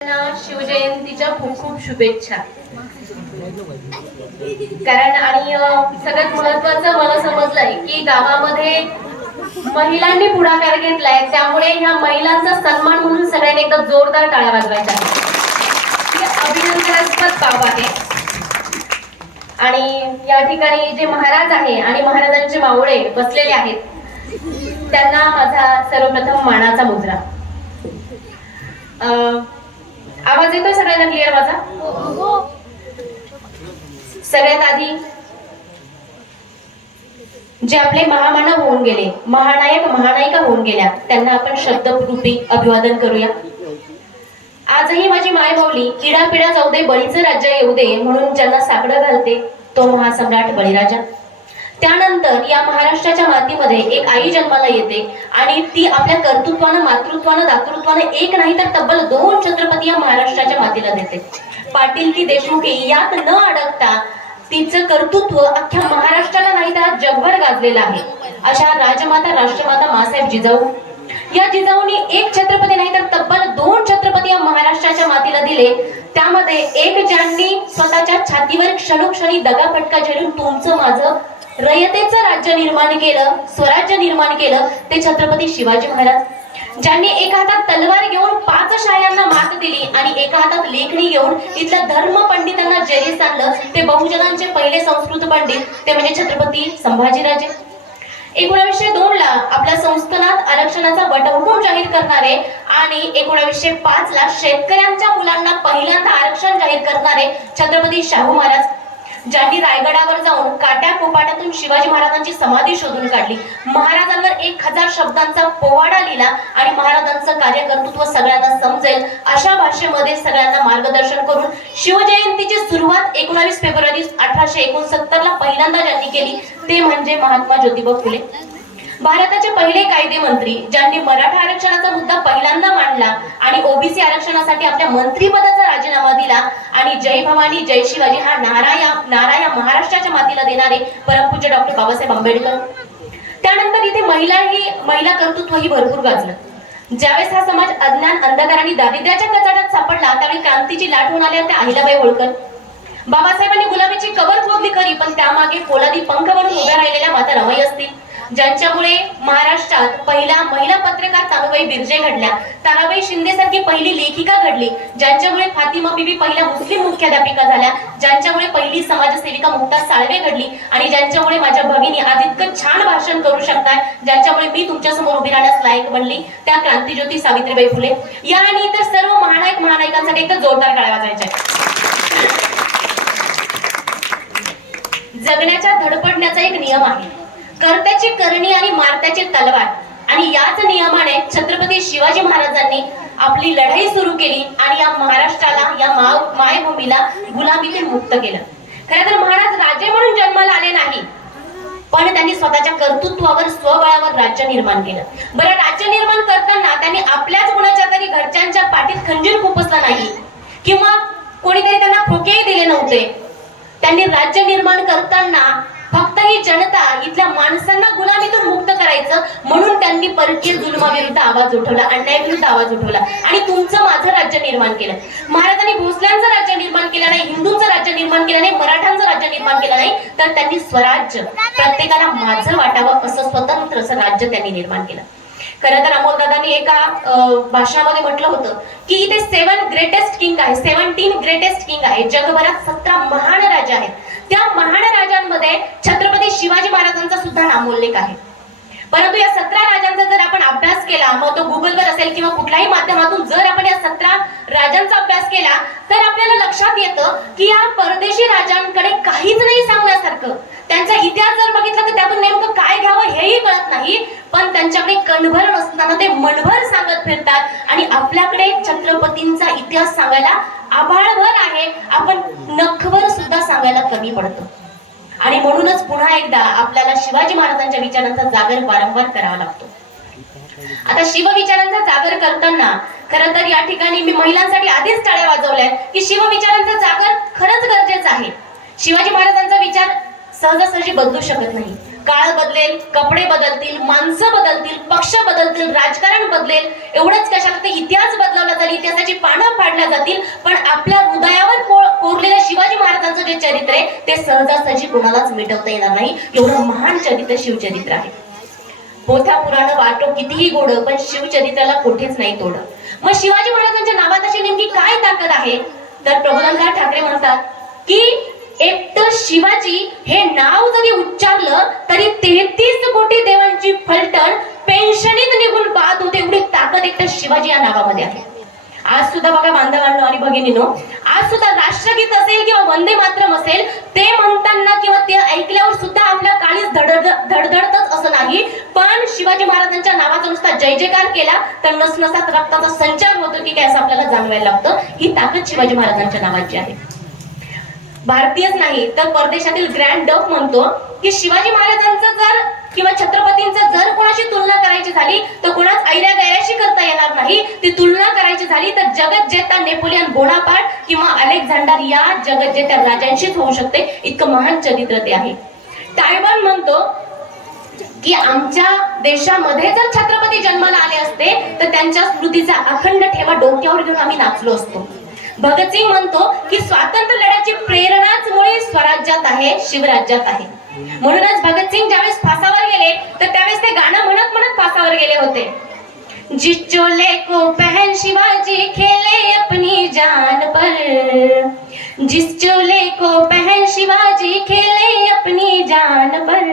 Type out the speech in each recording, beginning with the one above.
शिवजयंतीच्या खूप खूप शुभेच्छा. कारण आणि सगळ्यात महत्त्वाचं मला समजलंय की गावामध्ये महिलांनी पुढाकार घेतलाय, त्यामुळे ह्या महिलांचा सन्मान म्हणून सगळ्यांनी एकदम जोरदार टाळ्या वाजवायच्या. ही अभिनंदनास्पद बाब आहे. आणि या ठिकाणी जे महाराज आहे आणि महाराजांचे मावळे बसलेले आहेत, त्यांना माझा सर्वप्रथम मानाचा मुजरा. आवाज येतोय सगळ्यांना क्लिअर माझा? सगळ्यात आधी जे आपले महामानव होऊन गेले, महानायक महानायिका होऊन गेल्या, त्यांना आपण शब्दरूपी अभिवादन करूया. आजही माझी माय बोलली, इडा पिडा जाऊ दे, बळीचं राज्य येऊ दे, म्हणून ज्यांना साकडं घालते तो महासम्राट बळीराजा. त्यानंतर या महाराष्ट्राच्या मातीमध्ये एक आई जन्माला येते आणि ती आपल्या कर्तृत्वानं, मातृत्वानं, दातृत्वानं एक नाही तर तब्बल 2 छत्रपती या महाराष्ट्राच्या मातीला देते. पाटील की देशमुखी यात न अडकता तिचं कर्तृत्व अख्ख्या महाराष्ट्राला नाही तर जगभर गाजलेलं आहे. अशा राजमाता, राष्ट्रमाता मासाहेब जिजाऊ, या जिजाऊंनी एक छत्रपती नाही तर तब्बल 2 छत्रपती या महाराष्ट्राच्या मातीला दिले. त्यामध्ये एक ज्यांनी स्वतःच्या छातीवर क्षणोक्षणी दगाफटका झेलून तुमचं माझं रयतेचं राज्य निर्माण केलं, स्वराज्य निर्माण केलं, ते छत्रपती शिवाजी महाराज. ज्यांनी एका हातात तलवार घेऊन 5 शायांना मात दिली आणि एका हातात लेखणी घेऊन इथल्या धर्म पंडितांना जयेस आणलं, ते बहुजनांचे पहिले संस्कृत पंडित, ते म्हणजे छत्रपती संभाजीराजे. 1902 ला आपल्या संस्थानात आरक्षणाचा वटहुकूम जाहीर करणारे आणि 1905 ला शेतकऱ्यांच्या मुलांना पहिल्यांदा आरक्षण जाहीर करणारे छत्रपती शाहू महाराज. ज्यांनी रायगडावर जाऊन काट्या कोपाट्यातून शिवाजी महाराजांची समाधी शोधून काढली, महाराजांवर 1000 शब्दांचा पोवाडा लिहिला आणि महाराजांचं कार्यकर्तृत्व सगळ्यांना समजेल अशा भाषेमध्ये सगळ्यांना मार्गदर्शन करून शिवजयंतीची सुरुवात 19 फेब्रुवारी 1869 ला पहिल्यांदा ज्यांनी केली ते म्हणजे महात्मा ज्योतिबा फुले. भारताचे पहिले कायदे मंत्री, ज्यांनी मराठा आरक्षणाचा मुद्दा पहिल्यांदा मांडला आणि ओबीसी आरक्षणासाठी आपल्या मंत्रिपदाचा राजीनामा दिला आणि जय भवानी जय शिवाजी हा नारा या महाराष्ट्राच्या मातीला देणारे परमपूज्य डॉक्टर बाबासाहेब आंबेडकर. त्यानंतर इथे महिला कर्तृत्वही भरपूर गाजलं. ज्यावेळेस हा समाज अज्ञान, अंधकार आणि दारिद्र्याच्या कचाट्यात सापडला, त्यावेळी क्रांतीची लाट होऊन आल्या त्या अहिल्याबाई होळकर. बाबासाहेबांनी गुलाबीची कबर खोदली खरी, पण त्यामागे पोलादी पंख म्हणून उभ्या राहिलेल्या माता रमाई असतील, ज्यांच्यामुळे महाराष्ट्रात पहिला महिला पत्रकार तानुबाई बिर्जे घडल्या, ताराबाई शिंदे सारखी पहिली लेखिका घडली, ज्यांच्यामुळे फातिमा बीबी पहिल्या मुस्लिम मुख्याध्यापिका झाल्या, ज्यांच्यामुळे पहिली समाजसेविका मुक्ता साळवे घडली आणि ज्यांच्यामुळे माझ्या भगिनी आज इतकं छान भाषण करू शकतात, ज्यांच्यामुळे मी तुमच्या समोर उभी राहण्यास लायक बनली, त्या क्रांतिज्योती सावित्रीबाई फुले. या आणि इतर सर्व महानायक महानायकांसाठी एक जोरदार टाळ्या वाजवायच्या. जगण्याच्या धडपडण्याचा एक नियम आहे, कर्त्याची करणी आणि मारत्याची तलवार. आणि याच नियमाने छत्रपती शिवाजी महाराजांनी आपली लढाई सुरू केली आणि या महाराष्ट्राला, या मायभूमीला गुलामीतून मुक्त केलं. खरं तर महाराज राजे म्हणून जन्माला आले नाही, पण त्यांनी स्वतःच्या कर्तृत्वावर, स्वबळावर राज्य निर्माण केलं. बरं, राज्य निर्माण करताना त्यांनी आपल्याच कुणाच्या तरी घरच्यांच्या पाठीत खंजीर खुपसला नाही किंवा कोणीतरी त्यांना खोकेही दिले नव्हते. त्यांनी राज्य निर्माण करताना फक्त ही जनता, इथल्या माणसांना गुलामीतून मुक्त करायचं म्हणून त्यांनी परकीय जुलमाविरुद्ध आवाज उठवला, अन्यायाविरुद्ध आवाज उठवला आणि तुमचं माझं राज्य निर्माण केलं. महाराजांनी भोसल्यांचं राज्य निर्माण केलं नाही, हिंदूंचं राज्य निर्माण केलं नाही, मराठांचं राज्य निर्माण केलं नाही, तर त्यांनी स्वराज्य, प्रत्येकाला माझं वाटावं असं स्वतंत्र असं राज्य त्यांनी निर्माण केलं. खरं तर अमोलदादांनी एका भाषणामध्ये म्हटलं होतं की इथे 17 ग्रेटेस्ट किंग आहे, 17 ग्रेटेस्ट किंग आहे. जगभरात 17 महान राजा आहेत. त्या महान राजांमध्ये छत्रपती शिवाजी महाराजांचा सुद्धा नामोल्लेख आहे. परंतु या 17 राजांचा जर आपण अभ्यास केला, मग तो गुगलवर असेल किंवा कुठल्याही माध्यमातून जर आपण या 17 राजांचा अभ्यास केला, तर आपल्याला लक्षात येतं की या परदेशी राजांकडे काहीच नाही सांगण्यासारखं. त्यांचा इतिहास जर बघितला तर त्यातून नेमकं काय घ्यावं हेही कळत नाही, पण त्यांच्याकडे कणभर नसताना ते मनभर सांगत फिरतात आणि आपल्याकडे छत्रपतींचा इतिहास सांगायला आभाळभर आहे, आपण नखभर सुद्धा सांगायला कमी पडतो. आणि म्हणूनच पुन्हा एकदा आपल्याला शिवाजी महाराजांच्या विचारांचा जागर वारंवार करावा लागतो. आता शिवविचारांचा जागर करताना खरं तर या ठिकाणी मी महिलांसाठी आधीच टाळ्या वाजवल्या की शिवविचारांचा जागर खरंच गरजेचं आहे. शिवाजी महाराजांचा विचार सहजासहजी बदलू शकत नाही. काळ बदलेल, कपडे बदलतील, माणसं बदलतील, पक्ष बदलतील, राजकारण बदलेल, एवढंच कशाला ते इतिहास बदलवला जाईल, इतिहासाची पानं फाडली मांडल्या जातील, पण आपल्या हृदयावर कोरलेल्या शिवाजी महाराजांचं जे चरित्र आहे ते सहजासहजी कोणालाच मिटवता येणार नाही. एवढं महान चरित्र शिवचरित्र आहे. पोथ्या पुराण वाटो कितीही गोड, पण शिवचरित्राला कुठेच नाही तोड. मग शिवाजी महाराजांच्या नावात अशी नेमकी काय ताकद आहे? तर प्रबोधनकार ठाकरे म्हणतात की एकतर शिवाजी हे नाव जरी उच्चारलं तरी 33 कोटी देवांची फलटण पेन्शनीत निघून बाद होते, एवढी ताकद एकतर शिवाजी या नावामध्ये आहे. आज सुद्धा बघा बांधवांनो आणि भगिनीनो, आज सुद्धा राष्ट्रगीत असेल किंवा वंदे मातरम असेल, ते म्हणताना किंवा ते ऐकल्यावर सुद्धा आपल्या काळीच धडधडतच असं नाही, पण शिवाजी महाराजांच्या नावाचा नुसता जय जयकार केला तर नसनसात रक्ताचा संचार होतो की काय असं आपल्याला जाणवायला लागतं. ही ताकद शिवाजी महाराजांच्या नावाची आहे. भारतीयच नाही तर परदेशातील ग्रँड डफ म्हणतो की शिवाजी महाराजांचं जर किंवा छत्रपतींचं जर कोणाशी तुलना करायची झाली तर कोणाच ऐऱ्या गैऱ्याशी करता येणार नाही. ती तुलना करायची झाली तर जगज्जेता नेपोलियन बोनापार्ट किंवा अलेक्झांडर या जगज्जेत्या राजांशीच होऊ शकते. इतकं महान चरित्र ते आहे. टायबन म्हणतो की आमच्या देशामध्ये जर छत्रपती जन्माला आले असते तर त्यांच्या स्मृतीचा अखंड ठेवा डोक्यावर घेऊन आम्ही नाचलो असतो. भगतसिंग म्हणतो की स्वातंत्र्य लढ्याची प्रेरणाच मुळी स्वराज्यात आहे, शिवराज्यात आहे. म्हणूनच भगतसिंग ज्यावेळेस फासावर गेले तर त्यावेळेस ते गाणं म्हणत म्हणत फासावर गेले होते. जिस चोले को पहन शिवाजी खेले अपनी जान पर, जिस चोले को पहन शिवाजी खेले अपनी जान पर,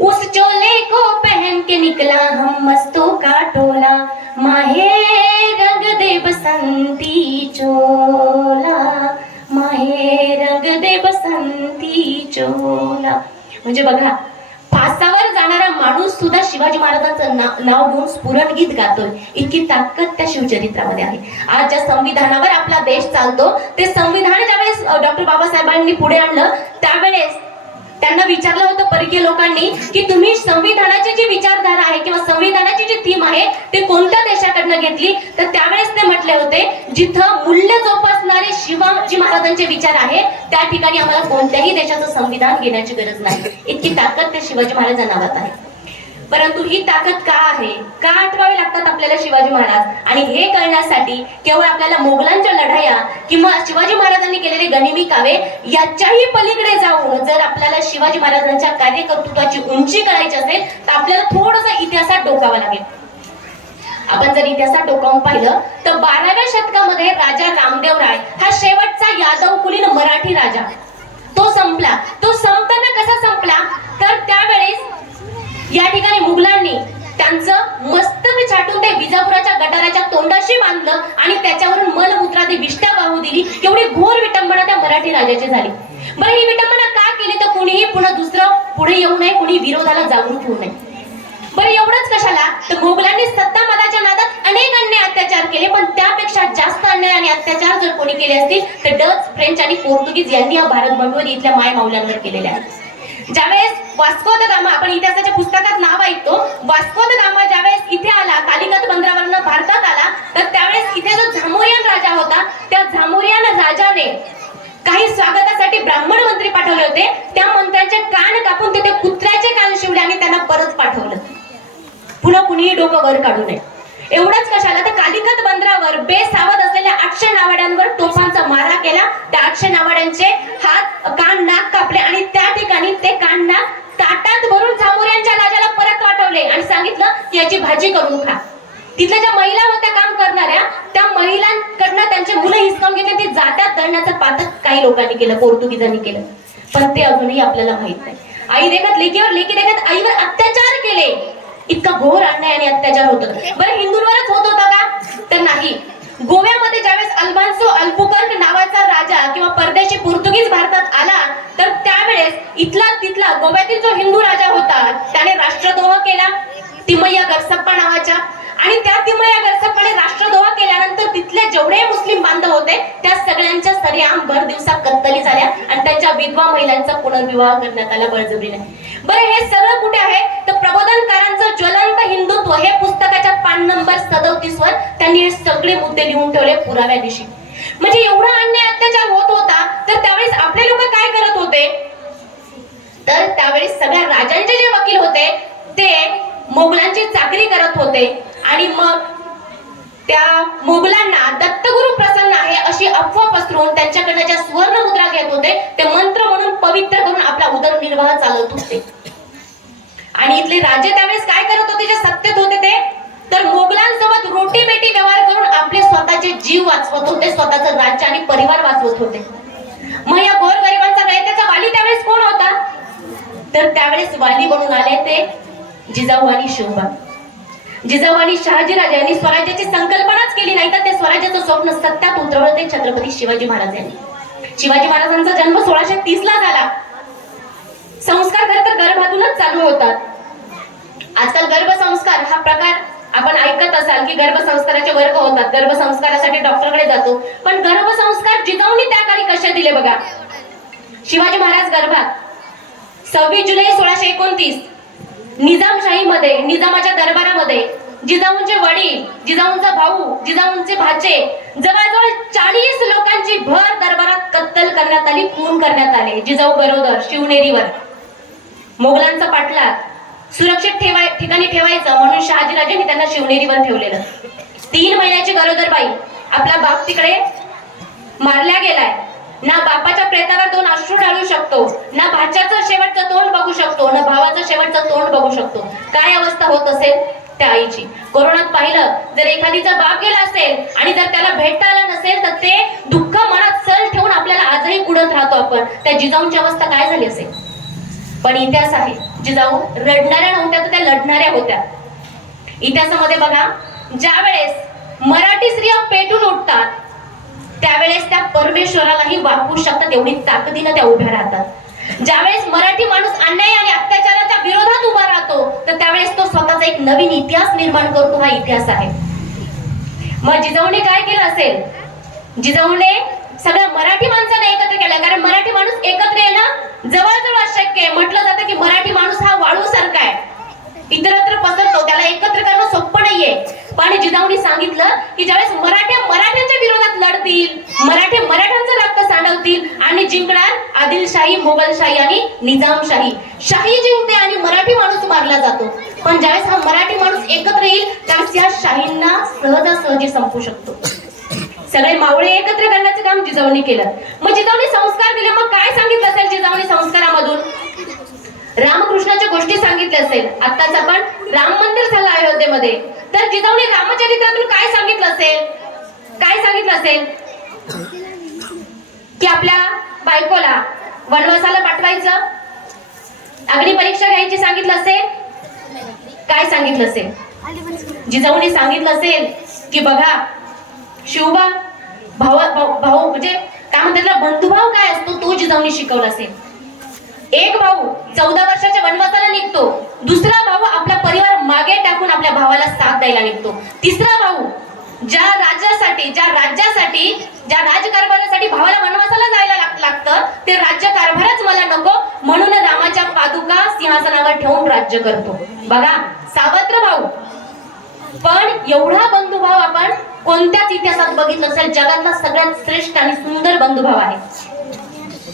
उस चोले को पहन के निकला हम मस्तों का टोला, माहे रंग दे बसंती चोला, माहे रंग दे बसंती चोला. म्हणजे बघा, फासावर जाणारा माणूस सुद्धा शिवाजी महाराजांचं नाव घेऊन स्फुरण गीत गातोय. इतकी ताकद त्या शिवचरित्रामध्ये आहे. आज ज्या संविधानावर आपला देश चालतो ते संविधान ज्यावेळेस डॉक्टर बाबासाहेबांनी पुढे आणलं त्यावेळेस त्यांना विचारलं होतं परकीय लोकांनी की तुम्ही संविधानाची जी विचारधारा आहे किंवा संविधानाची जी थीम आहे ते कोणत्या देशाकडनं घेतली? तर त्यावेळेस ते म्हटले होते जिथं मूल्य जोपासणारे शिवाजी महाराजांचे विचार आहे त्या ठिकाणी आम्हाला कोणत्याही देशाचं संविधान घेण्याची गरज नाही. इतकी ताकद त्या शिवाजी महाराजांच्या नावात आहे. परंतु ही ताकद का आहे, का आठवावी लागतात आपल्याला शिवाजी महाराज? आणि हे करण्यासाठी केवळ आपल्याला मोगलांच्या लढाया किंवा शिवाजी महाराजांनी केलेले गनिमी कावे याच्याही पलीकडे जाऊन जर आपल्याला शिवाजी महाराजांच्या कार्यकर्तृत्वाची उंची करायची असेल तर आपल्याला थोडंसं इतिहासात डोकावं लागेल. आपण जर इतिहासात डोकावून पाहिलं तर 12व्या शतकामध्ये राजा रामदेव राय हा शेवटचा यादव कुलीन मराठी राजा तो संपला. तो संपताना कसा संपला तर त्यावेळेस या ठिकाणी मुघलांनी त्यांचं मस्तक छाटून ते विजापुराच्या गटाराच्या तोंडाशी बांधलं आणि त्याच्यावरून मलमूत्रादी विष्ठा वाहू दिली. एवढी घोर विटंबना त्या मराठी राजाची झाली. बरं, ही विटंबना का केली तर कुणीही पुन्हा दुसरं पुढे येऊ नये, कुणी विरोधाला जागृत होऊ नये. बरं, एवढंच कशाला तर मोगलांनी सत्ता मदाच्या नादात अनेक अन्याय अत्याचार केले, पण त्यापेक्षा जास्त अन्याय आणि अत्याचार जर कोणी केले असतील तर डच, फ्रेंच आणि पोर्तुगीज यांनी या भारत बंडवर इथल्या माय माऊल्यांवर केलेले आहेत. ज्यावेळेस वास्को द गामा, आपण इतिहासाच्या पुस्तकात नाव ऐकतो, वास्को द गामा ज्यावेळेस इथे आला, कालिकत बंदरावरनं भारतात आला, तर त्यावेळेस इथे जो झामोरियन राजा होता त्या झामोरियन राजाने काही स्वागतासाठी ब्राह्मण मंत्री पाठवले होते. त्या मंत्र्यांचे कान कापून तिथे कुत्र्याचे कान शिवले आणि त्यांना परत पाठवलं. पुन्हा कुणीही डोकं वर काढू नये. एवढंच कशाला तर कालिकत बंदरावर बेसावध असलेल्या 800 नावाड्यांवर तोफांचा मारा केला. त्या 800 नावाड्यांचे हात, कान, नाक कापले आणि त्या ठिकाणी ते कान नाक ताटात भरून झामोऱ्यांच्या राजाला परत पाठवले आणि सांगितलं की याची भाजी करून खा. तिथल्या ज्या महिला होत्या काम करणाऱ्या त्या महिलांकडनं त्यांचे मुलं हिसकावून घेतले. ते जात्यात दळण्याचं पातक काही लोकांनी केलं, पोर्तुगीजांनी केलं, पण ते अजूनही आपल्याला माहित नाही. आई देखत लेकीवर, लेकी देखत आईवर अत्याचार केले. इतका घोर अन्याय आणि अत्याचार होत. बरं, हिंदूंवरच होत होता का तर नाही. गोव्यामध्ये ज्यावेळेस अल्बान्सो अल्बुकर्क नावाचा राजा किंवा परदेशी पोर्तुगीज भारतात आला तर त्यावेळेस इथला तिथला गोव्यातील जो हिंदू राजा होता त्याने राष्ट्रद्रोह केला तिमय्या गरसप्पा नावाच्या. आणि त्या तिमय्या गरसप्पाने राष्ट्रद्रोह केल्यानंतर तिथले जेवढे मुस्लिम बांधव होते त्या सगळ्यांच्या सरेआम भर दिवसा कत्तली झाल्या आणि त्यांच्या विधवा महिलांचा पुनर्विवाह करण्यात आला बळजबरीने. बरं, हे सगळं कुठे आहे तर प्रबोधनकारांचं ज्वलंत हिंदुत्व हे पुस्तकाच्या पान नंबर 37 वर त्यांनी हे सगळे मुद्दे लिहून ठेवले पुराव्यादिशी. म्हणजे एवढा अन्याय अत्याचार होत होता तर त्यावेळेस आपले लोक काय करत होते तर त्यावेळेस सगळ्या राजांचे जे वकील होते ते मोगलांची चाकरी करत होते. आणि मग त्या मोगलांना दत्तगुरु प्रसन्न अफवा पसरवून त्यांच्याकडनं ज्या स्वर्ण मुद्रा घेत होते ते मंत्र म्हणून पवित्र करून आपला उदरनिर्वाह चालवत होते. आणि इथले राजे त्यावेळेस काय करत होते जे सत्तेत होते ते, तर मोगलांसोबत रोटी बेटी व्यवहार करून आपले स्वतःचे जीव वाचवत होते, स्वतःचं राज्य आणि परिवार वाचवत होते. मग या गोरगरिबांचा रयतेचा वाली त्यावेळेस कोण होता? तर त्यावेळेस वाली बनून आले ते जिजाऊ आणि शिवबा. जिजाऊ आणि शहाजीराजे यांनी स्वराज्याची संकल्पनाच केली नाही, तर ते स्वराज्याचं स्वप्न सत्यात उतरवलं ते छत्रपती शिवाजी महाराज यांनी. शिवाजी महाराजांचा जन्म 1630 ला झाला. संस्कार खरं तर गर्भातूनच चालू होतात. आजकाल गर्भसंस्कार हा प्रकार आपण ऐकत असाल की गर्भसंस्काराचे वर्ग होतात, गर्भसंस्कारासाठी डॉक्टरकडे जातो. पण गर्भसंस्कार जिजाऊंनी त्या काळी कसे दिले बघा. शिवाजी महाराज गर्भात 26 जुलै 1629 निजामशाहीमध्ये, निजामाच्या दरबारामध्ये जिजाऊंचे वडील, जिजाऊंचा भाऊ, जिजाऊंचे भाचे, जवळजवळ 40 लोकांची भर दरबारात कत्तल करण्यात आली, खून करण्यात आले. जिजाऊ गरोदर शिवनेरीवर. मोगलांचा पाठलाग सुरक्षित ठिकाणी ठेवायचं म्हणून शहाजीराजेंनी त्यांना शिवनेरीवर ठेवलेलं. 3 महिन्याची गरोदर बाई, आपला बाप तिकडे मारल्या गेलाय, ना बापाच्या प्रेतावर 2 अश्रू ढाळू शकतो, ना भाच्याचं शेवटचं तोंड बघू शकतो, ना भावाचं शेवटचं तोंड बघू शकतो. काय अवस्था होत असेल त्या आईची. कोरोनात पाहिलं, जर एखादीचा बाप गेला असेल आणि जर त्याला भेटता आलं नसेल तर ते दुःख मनात सल ठेवून आपल्याला आजही कुढत राहतो आपण. त्या जिजाऊंची अवस्था काय झाली असेल. पण इतिहास आहे, जिजाऊ रडणाऱ्या नव्हत्या तर त्या लढणाऱ्या होत्या. इतिहासामध्ये बघा, ज्या वेळेस मराठी स्त्रिया पेटून उठतात त्यावेळेस त्या परमेश्वरालाही वाकवू शकतात, एवढी ताकदीनं त्या उभ्या राहतात. ज्यावेळेस मराठी माणूस अन्याय आणि अत्याचाराच्या विरोधात उभा राहतो तर त्यावेळेस तो स्वतःचा एक नवीन इतिहास निर्माण करतो. हा इतिहास आहे. मग जिजाऊने काय केलं असेल. जिजाऊने सगळ्या मराठी माणसांना एकत्र केलं, कारण मराठी माणूस एकत्र येणं जवळजवळ अशक्य आहे. म्हटलं जातं की मराठी माणूस हा वाळू सारखा आहे, इतरत्र पसरतो, त्याला एकत्र करणं सोपं नाहीये. पण जिजाऊंनी सांगितलं की ज्यावेळेस मराठ्यांच्या विरोधात लढतील, मराठ्यांचं रक्त सांडवतील आणि जिंकणार आदिलशाही, मोगलशाही आणि निजामशाही. शाही जिंकते आणि मराठी माणूस मारला जातो. पण ज्यावेळेस हा मराठी माणूस एकत्र येईल त्यावेळेस या शाहींना सहजासहजी संपू शकतो. सगळे मावळे एकत्र करण्याचं काम जिजाऊंनी केलं. मग जिजाऊंनी संस्कार दिले. मग काय सांगितलं असेल जिजाऊंनी संस्कारामधून? रामकृष्णाच्या गोष्टी सांगितल्या असेल. आताच आपण राम मंदिर झालं अयोध्येमध्ये, तर जिजाऊंनी रामचरित्रातून काय सांगितलं असेल? काय सांगितलं असेल की आपल्या बायकोला वनवासाला पाठवायचं, अग्निपरीक्षा घ्यायची सांगितलं असेल. काय सांगितलं असेल? जिजाऊंनी सांगितलं असेल की बघा शिवबा, भाऊ म्हणजे काय म्हणतात बंधुभाव काय असतो तो जिजाऊंनी शिकवला असेल. एक भाऊ 14 वर्षाच्या वनवासाला निघतो, दुसरा भाऊ आपला परिवार मागे टाकून आपल्या भावाला साथ द्यायला निघतो, तिसरा भाऊ ज्या राज्यासाठी, ज्या राजकारभारासाठी भावाला वनवासाला जायला लागतं ते राज्यकारभारच मला नको म्हणून रामाच्या पादुका सिंहासनावर ठेवून राज्य करतो. बघा सावत्र भाऊ. पण एवढा बंधुभाव आपण कोणत्याच इतिहासात बघितलं असेल. जगातला सगळ्यात श्रेष्ठ आणि सुंदर बंधुभाव आहे.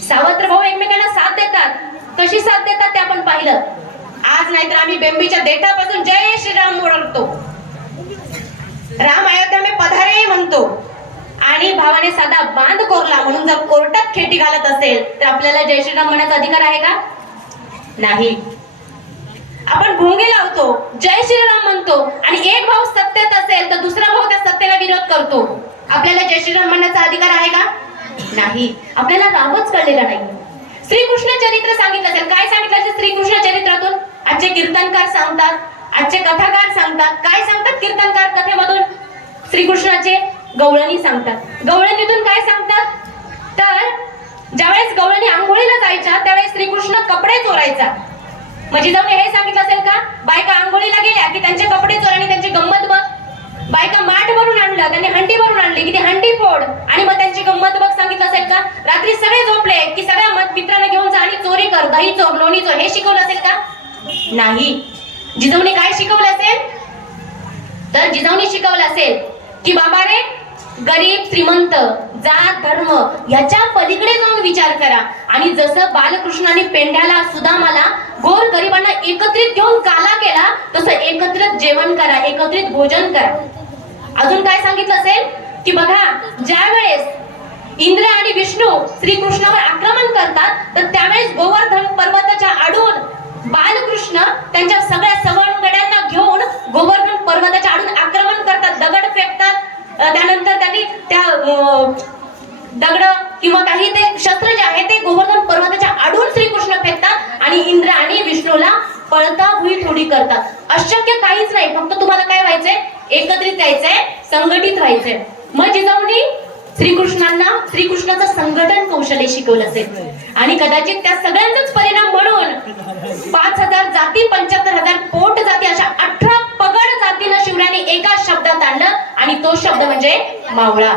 सावत्र भाऊ एकमेकांना साथ देतात. कशी साथ देतात ते आपण पाहिलं. आज नाहीतर आम्ही बेंबीच्या देठापासून जय श्रीराम ओरडतो, राम अयोध्या में पधारे म्हणतो आणि भावाने साधा बांध कोरला म्हणून जर कोर्टात खेटी घालत असेल तर आपल्याला जय श्रीराम म्हणण्याचा अधिकार आहे का? नाही. आपण भोंगे लावतो, जय श्रीराम म्हणतो आणि एक भाऊ सत्तेत असेल तर दुसरा भाऊ त्या सत्तेला विरोध करतो. आपल्याला जय श्रीराम म्हणण्याचा अधिकार आहे का? नाही. आपल्याला रामच कळलेला नाही. श्रीकृष्ण चरित्र सांगितलं असेल. काय सांगितलं असेल श्रीकृष्ण चरित्रातून? आजचे कीर्तनकार सांगतात, आजचे कथाकार सांगतात. काय सांगतात कीर्तनकार कथेमधून? श्रीकृष्णाचे गवळणी सांगतात. गवळणीतून काय सांगतात? तर ज्यावेळेस गवळणी आंघोळीला जायच्या त्यावेळेस श्रीकृष्ण कपडे चोरायचा. म्हणजे जाऊन हे सांगितलं असेल का? बायका आंघोळीला गेल्या की त्यांचे कपडे चोर आणि त्यांची गंमत बघ. बायका माठ भरून आणला, त्यांनी हंडी भरून आणली की ती हंडी फोड आणि मग त्यांची गंमत बघ सांगितलं असेल का? रात्री सगळे झोपले की सगळ्या मित्रांना घेऊन जा आणि चोरी कर, दही चोर, लोणी चोर, हे शिकवलं असेल का? नाही. जिजाऊने काय शिकवलं असेल? तर जिजाऊने शिकवलं असेल की बाबा रे, गरीब श्रीमंत, जात धर्म याच्या पलीकडे जाऊन विचार करा. आणि जसं बालकृष्णाने पेंड्याला, सुदामाला, गोर गरिबांना एकत्रित घेऊन काला केला तसं एकत्रित जेवण करा, एकत्रित भोजन करा. अजून काय सांगितलं असेल की बघा ज्या वेळेस इंद्र आणि विष्णू श्रीकृष्णावर आक्रमण करतात, तर त्यावेळेस गोवर्धन पर्वताच्या आडून बालकृष्ण त्यांच्या सगळ्या सवंगड्यांना घेऊन गोवर्धन पर्वताच्या आडून आक्रमण करतात, दगड फेकतात. त्यानंतर त्यांनी त्या दगड किंवा काही ते शस्त्र जे आहे ते गोवर्धन पर्वताच्या आडून श्रीकृष्ण फेकतात आणि इंद्र आणि विष्णूला पळता भुई थोडी करतात. अशक्य काहीच नाही, फक्त तुम्हाला काय व्हायचंय, एकत्रित यायचंय, संघटित व्हायचंय. मग जिजाऊनी श्रीकृष्णाचं संघटन कौशल्य शिकवलं असेल आणि कदाचित त्या सगळ्यांचाच परिणाम म्हणून 5,000 जाती 75,000 पोट जाती अशा 18 पगड जातीनं शिवरायांनी एका शब्दात आणलं आणि तो शब्द म्हणजे मावळा.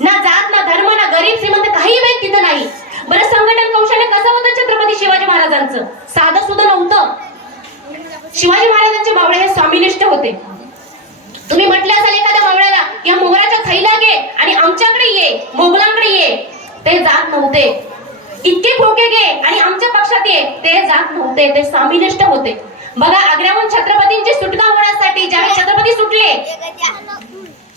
ना जात, ना धर्म, ना गरीब श्रीमंत काही भेद तिथं नाही. बरं, संघटन कौशल्य कसं होतं छत्रपती शिवाजी महाराजांचं? साधं सुद्धा नव्हतं. शिवाजी महाराजांचे मावळे हे स्वामिनिष्ठ होते. तुम्ही म्हटले असाल एखाद्या मावळ्याला या मोगराच्या थैला घे आणि आमच्याकडे ये, मोगलांकडे ये, ते जात नव्हते. इतके खोके घे आणि आमच्या पक्षात ये, ते जात नव्हते, ते स्वामिनिष्ठ होते. बघा, आग्र्याहून छत्रपतींची सुटका होण्यासाठी ज्यावेळी छत्रपती सुटले,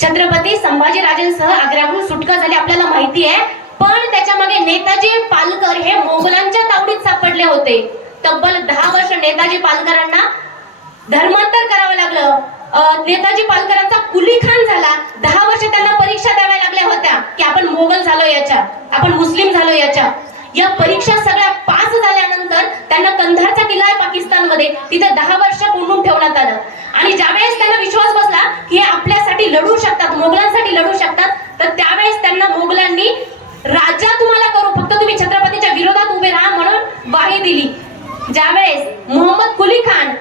छत्रपती संभाजीराजांसह आग्र्याहून सुटका झाली आपल्याला माहिती आहे. पण त्याच्या मागे नेताजी पालकर हे मोगलांच्या तावडीत सापडले होते. तब्बल 10 वर्ष नेताजी पालकरांना धर्मांतर करावं लागलं. नेताजी पालकरांचा कुलीखान झाला. 10 वर्ष त्यांना परीक्षा द्याव्या लागल्या होत्या की आपण मोगल झालो याच्या, आपण मुस्लिम झालो याच्या. या परीक्षा सगळ्या पास झाल्यानंतर त्यांना कंधारचा किल्ला आहे पाकिस्तानमध्ये, तिथे 10 वर्ष कोंडून ठेवण्यात आलं. आणि ज्यावेळेस त्यांना विश्वास बसला की हे आपल्यासाठी लढू शकतात, मोगलांसाठी लढू शकतात, तर त्यावेळेस त्यांना मोगलांनी राजा तुम्हाला करू, फक्त तुम्ही छत्रपतीच्या विरोधात उभे राहा म्हणून ग्वाही दिली. ज्यावेळेस मोहम्मद कुली खान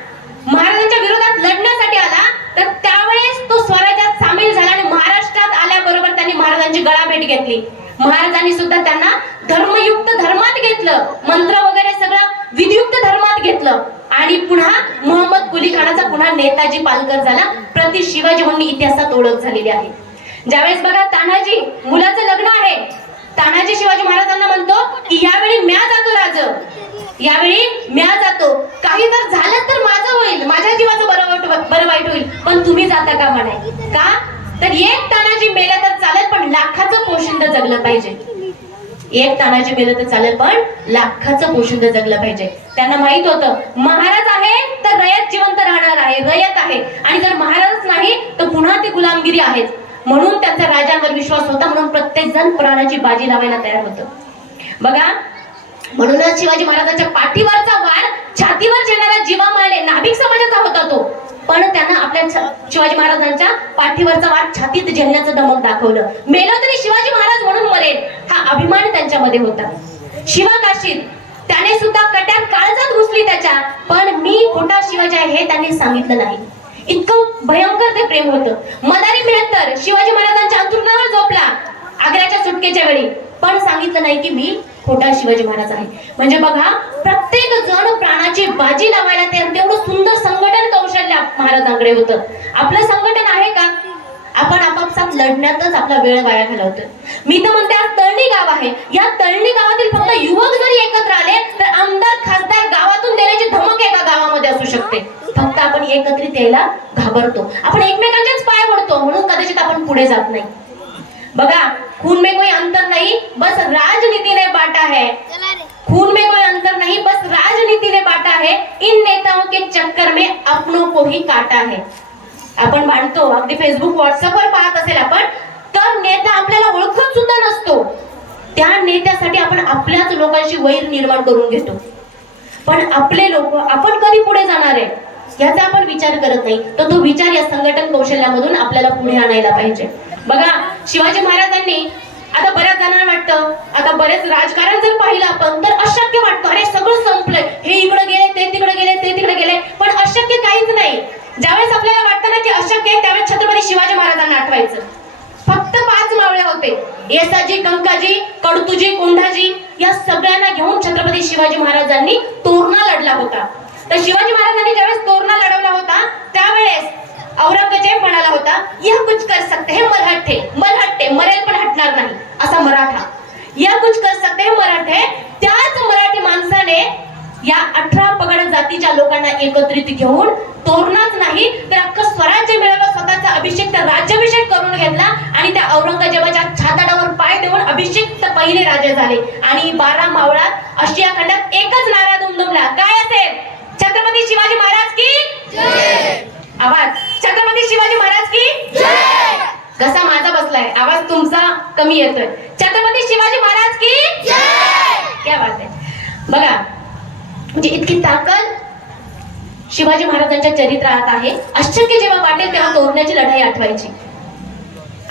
महाराजांच्या विरोधात लढण्यासाठी आला, तर त्यावेळेस तो स्वराज्यात सामील झाला आणि महाराष्ट्रात आल्याबरोबर त्यांनी महाराजांची गळाभेट घेतली. महाराजांनी सुद्धा त्यांना धर्मयुक्त धर्मात घेतलं, मंत्र वगैरे सगळं विधियुक्त धर्मात घेतलं आणि पुन्हा मोहम्मद कुली खानाचा पुन्हा नेताजी पालकर झाला. प्रति शिवाजी म्हणून इतिहासात ओळख झालेली आहे. ज्यावेळेस बघा, तानाजी मुलाचं लग्न आहे, तानाजी शिवाजी महाराजांना म्हणतो की यावेळी म्या जातो राज, यावेळी म्या जातो, काही जर झालं तर माझं होईल, माझ्या जीवाचं बरं वाईट होईल, पण तुम्ही जाता का म्हणाय. का तर एक तानाजी मेला तर चालेल पण लाखाचं पोशिंद जगलं पाहिजे. एक तानाजी मेलं तर चालेल पण लाखाचं पोशिंद जगलं पाहिजे. त्यांना माहित होतं महाराज आहे तर रयत जिवंत राहणार आहे, रयत आहे, आणि जर महाराजच नाही तर पुन्हा ती गुलामगिरी आहेच. म्हणून त्यांचा राजांवर विश्वास होता, म्हणून प्रत्येक जण प्राणाची बाजी लावायला तयार होतं. बघा, म्हणूनच शिवाजी महाराजांच्या पाठीवरचा वार छातीवर झेलणारा जीवा माले नाभिक समाजाचा होता तो, पण त्यांना आपल्या शिवाजी महाराजांच्या पाठीवरचा वार छातीत झेलण्याचं दमक दाखवलं. मेलो तरी शिवाजी महाराज म्हणून मरेल हा अभिमान त्यांच्यामध्ये होता. शिवाकाशीत त्याने सुद्धा कट्यात काळजात घुसली त्याच्या, पण मी खोटा शिवाजी आहे हे त्यांनी सांगितलं नाही. इतकं भयंकर ते प्रेम होतं. मदारी मेहतर शिवाजी महाराजांच्या अंतरुणावर झोपला आग्र्याच्या सुटकेच्या वेळी, पण सांगितलं नाही की मी खोटा शिवाजी महाराज आहे. म्हणजे बघा, प्रत्येक जण प्राणाची बाजी लावायला तेवढं सुंदर संघटन कौशल्य महाराजांकडे होतं. आपलं संघटन आहे का? आपण आपापसात लढण्यातच आपला वेळ वाया घालवतो. मी तर म्हणते, आज तळणी गाव आहे, या तळणी गावातील फक्त युवक जरी एकत्र आले तर आमदार खासदार गावातून देण्याची धमक एका गावामध्ये असू शकते. फक्त आपण एकत्रित यायला घाबरतो, आपण एकमेकांचेच पाय ओढतो, म्हणून कदाचित आपण पुढे जात नाही. बघा, खून में कोई अंतर नहीं बस राजनीति ने बांटा है, खून में कोई अंतर नहीं बस राजनीति ने बांटा है, इन नेताओं के चक्कर में अपनों को ही काटा है. आपण मानतो, अगदी फेसबुक व्हॉट्सअपवर पाहत असेल आपण, तर नेता आपल्याला ओळखत सुद्धा नसतो, त्या नेत्यासाठी आपण आपल्याच लोकांशी वैर निर्माण करून घेतो. पण आपले लोक आपण कधी पुढे जाणार आहे याचा आपण विचार करत नाही. तर तो विचार या संघटन कौशल्यामधून आपल्याला पुढे आणायला पाहिजे. बघा, शिवाजी महाराजांनी, आता बऱ्याच जणांना वाटतं, आता बरेच राजकारण जर पाहिलं आपण तर अशक्य वाटतं, अरे सगळं संपलंय, हे इकडे गेले, ते तिकडे गेले, ते तिकडे गेले, पण अशक्य काहीच नाही. ज्यावेळेस आपल्याला वाटतं ना की अशक्य आहे, त्यावेळेस छत्रपती शिवाजी महाराजांना आठवायचं. फक्त 5 मावळे होते, येसाजी, कंकाजी, कडतुजी, कोंढाजी, या सगळ्यांना घेऊन छत्रपती शिवाजी महाराजांनी तोरणा लढला होता. तर शिवाजी महाराजांनी ज्यावेळेस तोरणा लढवला होता त्यावेळेस औरंगजेब म्हणाला होता, यह कुछ कर सकते हैं मराठे, मराठे मरेल पण हटणार नाही असा मराठा, यह कुछ कर सकते हैं मराठे. त्याच मराठी माणसाने या 18 पगड जातीच्या लोकांना एकत्रित घेऊन तोरणाच नाही तर अख्खं स्वराज्य मिळवलं, स्वतःचा अभिषेक, तर राज्याभिषेक करून घेतला आणि त्या औरंगजेबाच्या छाताडावर पाय देऊन अभिषेक पहिले राजे झाले आणि 12 मावळात आशिया खंडात एकच नारा दुमदुमला, काय असेल? छत्रपती शिवाजी महाराज की जय. आवाज, छत्रपती शिवाजी महाराज की जय. कसा माझा बसलाय, आवाज तुमचा कमी येतोय. छत्रपती शिवाजी महाराज की जय. क्या बात आहे. बघा, म्हणजे इतकी ताकद शिवाजी महाराजांच्या चरित्रात आहे. अशक्य जेव्हा वाटेल तेव्हा तोरण्याची लढाई आठवायची.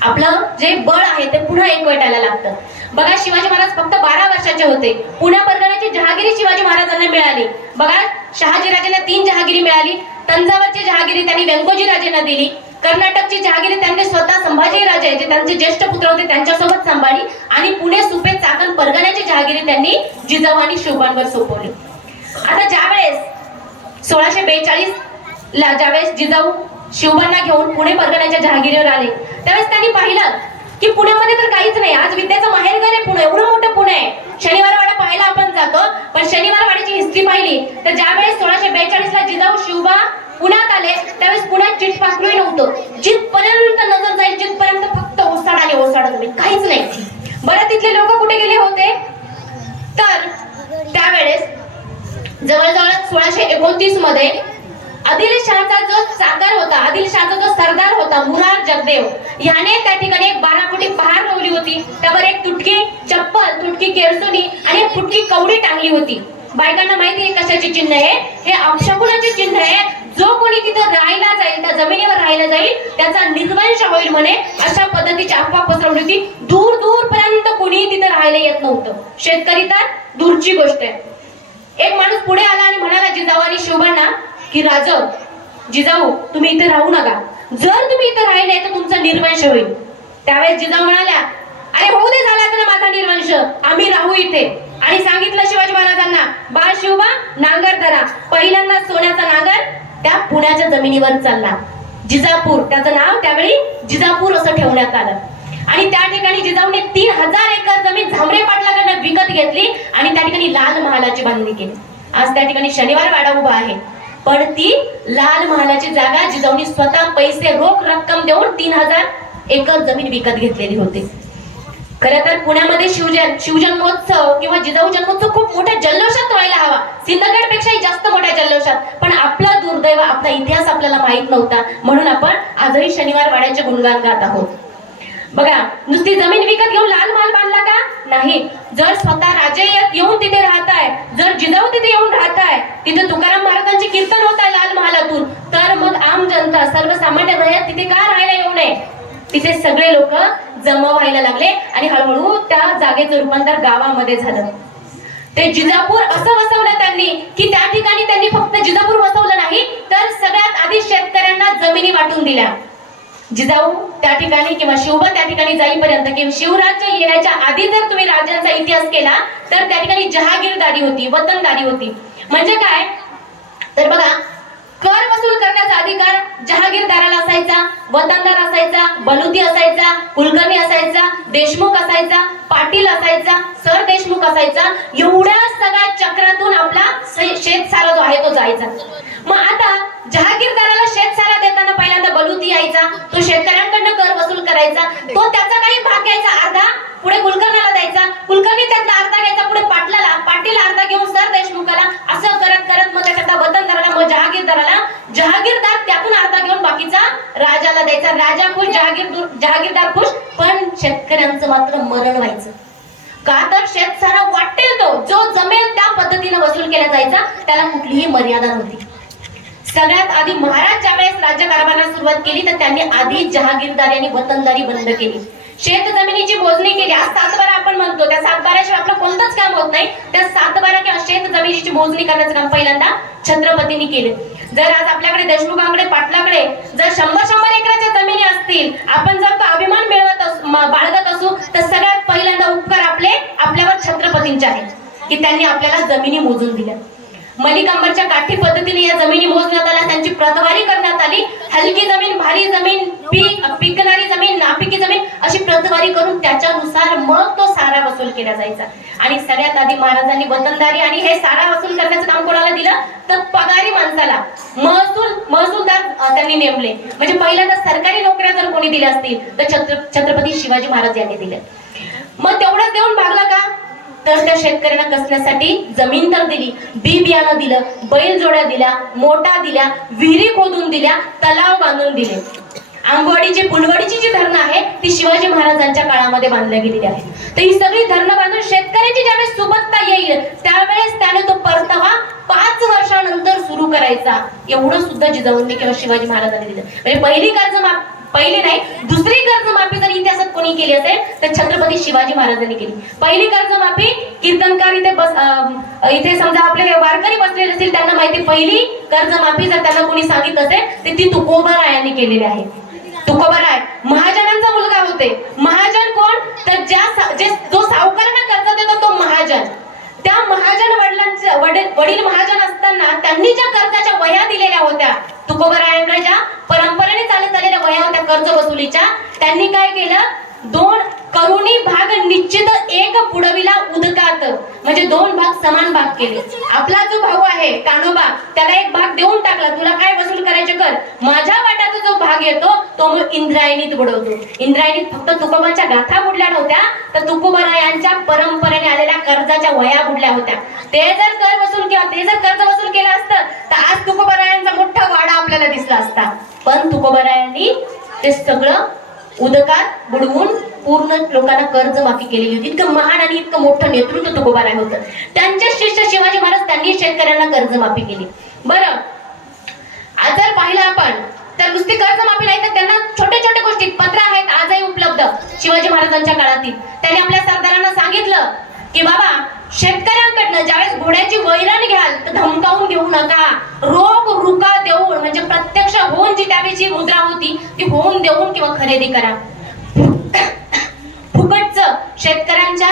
आपलं जे बळ आहे ते पुन्हा एकवटायला लागतं. बघा, शिवाजी महाराज फक्त 12 वर्षाचे होते. पुण्या परगण्याची जहागिरी शिवाजी महाराजांना मिळाली. बघा, शहाजीराजांना 3 जहागिरी मिळाली. तंजावरची जहागिरी त्यांनी व्यंकोजी राजेंना दिली. कर्नाटकची जहागिरी त्यांनी स्वतः संभाजी राजे जे त्यांचे ज्येष्ठ पुत्र होते त्यांच्यासोबत सांभाळली. आणि पुणे, सुपे, चाकण, परगण्याची जहागिरी त्यांनी जिजाऊ आणि शिवबांवर सोपवली. आता ज्यावेळेस 1642 ला ज्यावेळेस जिजाऊ शिवबांना घेऊन पुणे परगण्याच्या जहागिरीवर आले, त्यावेळेस त्यांनी पाहिलं की पुण्यामध्ये तर काहीच नाही. आज विद्याचं माहेरघर आहे पुणे, एवढं मोठं पुणे आहे. शनिवारवाडा पाहायला आपण जातो, पण शनिवारवाड्याची हिस्ट्री पाहिली तर ज्यावेळेस 1642 ला जिजाऊ शिवबा पुण्यात आले त्यावेळेस पुण्यात चिटपाखरूही नव्हतं. जिथपर्यंत नजर जाईल जिथपर्यंत फक्त ओसाड आणि ओसाड जमीन, काहीच नाही. बरं, तिथले लोक कुठे गेले होते? तर त्यावेळेस जवळजवळ 1629 मध्ये आदिलशहाचा जो चाकर होता, आदिलशहाचा जो सरदार होता मुरार जगदेव, याने त्या ठिकाणी एक 12 फुटी पहार रोवली होती. त्यावर एक तुटकी चप्पल, तुटकी केरसुनी आणि एक फुटकी कवडी टांगली होती. बायकांना माहिती आहे कशाची चिन्ह आहे? हे अपशकुनाचे चिन्ह आहे. जो कोणी तिथं राहायला जाईल, त्या जमिनीवर राहायला जाईल, त्याचा निर्वंश होईल म्हणे. अशा पद्धतीची अफवा पसरवली होती. दूर दूर पर्यंत कोणी तिथं राहायला येत नव्हतं. शेतकरी तर दूरची गोष्ट आहे. एक माणूस पुढे आला आणि म्हणाला जिजाऊ आणि शिवबांना की राजा, जिजाऊ तुम्ही इथे राहू नका. जर तुम्ही इथे राहिले तर तुमचा निर्वंश होईल. त्यावेळेस जिजाऊ म्हणाल्या, अरे होऊ दे, झाला तर माझा निर्वंश, आम्ही राहू इथे. आणि सांगितलं शिवाजी महाराजांना, बाळ शिवबा नांगर धरा. पहिल्यांदा सोन्याचा नांगर त्या पुण्याच्या जमिनीवर चालला. जिजापूर त्याचं नाव त्यावेळी जिजापूर असं ठेवण्यात आलं. आणि त्या ठिकाणी जिजाऊने 3000 एकर जमीन झांबरे पाटलाकडनं विकत घेतली आणि त्या ठिकाणी लाल महालाची बांधणी केली. आज त्या ठिकाणी शनिवार वाडा उभा आहे, पण ती लाल महालाची जागा जिजाऊनी स्वतः पैसे रोख रक्कम देऊन 3000 एकर जमीन विकत घेतलेली होती. खरं तर पुण्यामध्ये शिवजन्मोत्सव किंवा जिजाऊ जन्मोत्सव खूप मोठ्या जल्लोषात व्हायला हवा, सिंदखेड पेक्षाही जास्त मोठ्या जल्लोषात. पण आपला दुर्दैव, आपला इतिहास आपल्याला माहित नव्हता, म्हणून आपण आजही शनिवार वाड्याचे गुणगान गात आहोत. बघा, नुसती जमीन विकत घेऊन लाल महाल बांधला का? नाही. जर स्वतः राजे येऊन तिथे राहताय, जर जिजाऊ तिथे येऊन राहताय, तिथे तुकाराम महाराजांचे कीर्तन होत आहे लाल महालातून, तर मग आम जनता, सर्वसामान्य रहित तिथे का राहायला येऊ नये? तिथे सगळे लोक जमा व्हायला लागले आणि हळूहळू त्या जागेचं रूपांतर गावामध्ये झालं. ते जिजापूर असं वसवलं त्यांनी की त्या ठिकाणी त्यांनी फक्त जिजापूर वसवलं नाही, तर सगळ्यात आधी शेतकऱ्यांना जमिनी वाटून दिल्या. जिजाऊ त्या ठिकाणी किंवा शिवबा त्या ठिकाणी जाईपर्यंत किंवा शिवराज्य येण्याच्या आधी जर तुम्ही राज्यांचा इतिहास केला तर त्या ठिकाणी जहागीरदारी होती, वतनदारी होती. म्हणजे काय? तर बघा, कर वसूल करण्याचा अधिकार जहागीरदाराला असायचा, वतनदार असायचा, बलुती असायचा, कुलकर्णी असायचा, देशमुख असायचा, पाटील असायचा, सर देशमुख असायचा. एवढ्या सगळ्या चक्रातून आपला शेतसारा जो आहे तो जायचा. मग आता जहागीरदाराला शेतसारा देताना पहिल्यांदा बलुती यायचा, तो शेतकऱ्यांकडनं कर वसूल करायचा, तो त्याचा काही भाग घ्यायचा, अर्धा पुढे कुलकर्णाला द्यायचा, कुलकर्णी त्यातला अर्धा घ्यायचा पुढे पाटलाला, पाटील अर्धा घेऊन सर देशमुखाला, असं करत करत मग त्याच्यातला वतनदाराला, मग जहागीरदाराला, जहागीरदार त्यातून अर्धा घेऊन बाकीचा राजाला द्यायचा. राजा खुश, जहागीरदार खुश, पण शेतकऱ्यांचं मात्र मरण व्हायचं. का? तर शेतसारा वाटेल तो, जो जमेल त्या पद्धतीने वसूल केला जायचा, त्याला कुठलीही मर्यादा नव्हती. सगळ्यात आधी महाराज ज्यावेळेस राज्य कारभाराला सुरुवात केली तर त्यांनी आधी जहागीरदारी आणि वतनदारी बंद केली. शेत जमिनीची मोजणी केली. आज 7/12 आपण म्हणतो, त्या 7/12शिवाय आपलं कोणतंच काम होत नाही. त्या 7/12 किंवा शेत जमिनीची मोजणी करण्याचं काम पहिल्यांदा छत्रपतींनी केले. जर आज आपल्याकडे देशमुखांकडे, पाटलाकडे जर 100-100 एकराच्या जमिनी असतील, आपण जर तो अभिमान बाळगत असू, तर सगळ्यात पहिल्यांदा उपकार आपल्यावर छत्रपतींचे आहेत की त्यांनी आपल्याला जमिनी मोजून दिल्या. मलिकांबरच्या काठी पद्धतीने या जमिनी मोजण्यात आल्या, त्यांची प्रतवारी करण्यात आली. हलकी जमीन, भारी जमीन, पिकणारी जमीन, नापिकी जमीन, अशी प्रतवारी करून त्याच्यानुसार मग तो सारा वसूल केला जायचा. आणि सगळ्यात आधी महाराजांनी वतनदारी आणि हे सारा वसूल करण्याचं काम कोणाला दिलं? तर पगारी माणसाला, महसूलदार त्यांनी नेमले. म्हणजे पहिल्यांदा सरकारी नोकऱ्या जर कोणी दिल्या असतील तर छत्रपती शिवाजी महाराज यांनी दिल्या. मग तेवढंच देऊन भागला का? तर त्या शेतकऱ्यांना कसण्यासाठी जमीन तर दिली, बी बियाणं दिलं, बैल जोड्या दिल्या, मोटा दिल्या, विहिरी खोदून दिल्या, तलाव बांधून दिले. आंबवाडीची फुलवाडीची जी धरणं आहे ती शिवाजी महाराजांच्या काळामध्ये बांधल्या गेलेली आहे. तर ही सगळी धरणं बांधून शेतकऱ्याची ज्यावेळेस सुबत्ता येईल त्यावेळेस त्याने तो परतावा 5 वर्षानंतर सुरू करायचा. एवढं सुद्धा जिजाऊंनी किंवा शिवाजी महाराजांनी दिलं. म्हणजे पहिली नाही दुसरी कर्जमाफी जर इतिहासात कोणी केली असेल तर छत्रपती शिवाजी महाराजांनी केली. पहिली कर्जमाफी कीर्तनकार इथे समजा आपले वारकरी बसलेले असतील त्यांना माहिती, पहिली कर्जमाफी जर त्यांना कोणी सांगितलं असेल तर ती तुकोबारायांनी केलेली आहे. तुकोबाराय महाजनांचा मुलगा होते. महाजन कोण? तर जो सावकारांना कर्ज देतो तो महाजन. त्या महाजन वडील महाजन असताना त्यांनी ज्या कर्जाच्या वह्या दिलेल्या होत्या, तुकोबारायांकडे ज्या परंपरेने चालत आलेल्या वह्या होत्या कर्ज वसुलीच्या, त्यांनी काय केलं? 2 करुणी भाग निश्चित एक पुढविला उदकात, म्हणजे 2 भाग समान भाग केले. आपला जो भाऊ आहे कान्होबा त्याला एक भाग देऊन टाकला, तुला काय वसूल करायचे कर. माझ्या वाट्याचा जो भाग येतो तो मग इंद्रायणीत बुडवतो. इंद्रायणीत फक्त तुकोबांच्या गाथा बुडल्या नव्हत्या तर तुकोबारायांच्या परंपरेने आलेल्या कर्जाच्या वह्या बुडल्या होत्या. ते जर कर्ज वसूल केलं असतं तर आज तुकोबारायांचा मोठा वाडा आपल्याला दिसला असता. पण तुकोबारायांनी ते सगळं उदकात बुडवून पूर्ण लोकांना कर्ज माफी केलेली होती. इतकं महान आणि इतकं मोठं नेतृत्व तुकोबाराय होतं. त्यांचे शिष्य शिवाजी महाराज त्यांनी शेतकऱ्यांना कर्ज माफी केली. बरं, आज जर पाहिलं आपण तर नुसती कर्ज माफी नाही तर त्यांना छोटे छोटे गोष्टी पत्र आहेत आजही उपलब्ध शिवाजी महाराजांच्या काळातील. त्यांनी आपल्या सरदारांना सांगितलं की बाबा शेतकऱ्यांकडनं ज्यावेळेस घोड्याची वैरण घ्याल तर धमकावून घेऊ नका, रोख रुका देऊन, म्हणजे प्रत्यक्ष होऊन जी त्यावेळची मुद्रा होती ती होऊन देऊन किंवा खरेदी करा. फुकटचं शेतकऱ्यांच्या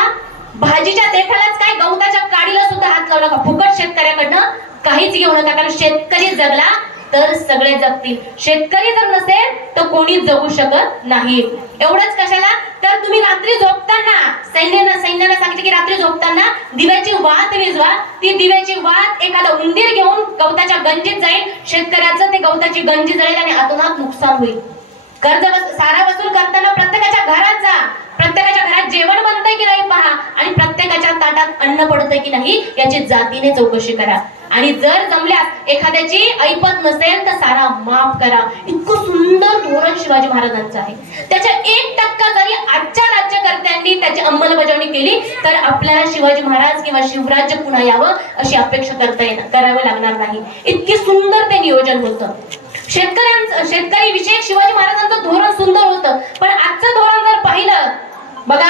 भाजीच्या देठालाच काय गवताच्या काडीला सुद्धा हात लावू नका. फुकट शेतकऱ्याकडनं काहीच घेऊ नका, कारण शेतकरी जगला तर सगळे जगतील. शेतकरी जर नसेल तर कोणीच जगू शकत नाही. एवढंच कशाला? तर तुम्ही रात्री झोपताना सैन्याला सांगितलं की रात्री झोपताना दिव्याची वात विझवा. ती दिव्याची वात एखादा उंदीर घेऊन गवताच्या गंजीत जाईल, शेतकऱ्याचं ते गवताची गंजी जळेल आणि अतोनात नुकसान होईल. सारा वसूल करताना प्रत्येकाच्या घरात जा, प्रत्येकाच्या घरात जेवण बनतंय की नाही पहा आणि प्रत्येकाच्या ताटात अन्न पडतंय की नाही याची जातीने चौकशी करा. आणि जर जमल्यास एखाद्याची ऐपत नसेल तर सारा माफ करा. इतकं सुंदर धोरण शिवाजी महाराजांचं आहे. त्याच्या 1% जरी आजच्या राज्यकर्त्यांनी त्याची अंमलबजावणी केली तर आपल्याला शिवाजी महाराज किंवा शिवराज्य पुन्हा यावं अशी अपेक्षा करावी लागणार नाही. इतकी सुंदर ते नियोजन होतं. शेतकरी विषयक शिवाजी महाराजांचं धोरण सुंदर होतं. पण आजचं धोरण जर पाहिलं, बघा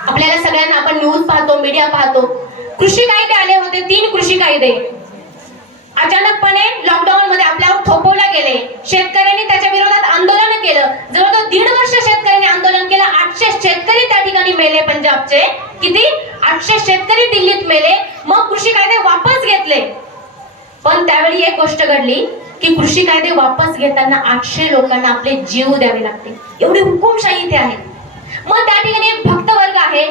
आपल्याला सगळ्यांना, आपण न्यूज पाहतो, मीडिया पाहतो, कृषी कायदे आले होते, 3 कृषी कायदे अचानकपणे लॉकडाऊन मध्ये आपल्यावर थोपवले गेले. शेतकऱ्यांनी त्याच्या विरोधात आंदोलन केलं. जवळजवळ 1.5 वर्ष शेतकऱ्यांनी आंदोलन केलं. 800 शेतकरी त्या ठिकाणी मेले. पंजाबचे किती? 800 शेतकरी दिल्लीत मेले. मग कृषी कायदे वापस घेतले. पण त्यावेळी एक गोष्ट घडली की कृषी कायदे वापस घेताना 800 लोकांना आपले जीव द्यावे लागते. एवढी हुकुमशाही इथे आहे. मग त्या ठिकाणी एक भक्त वर्ग आहे.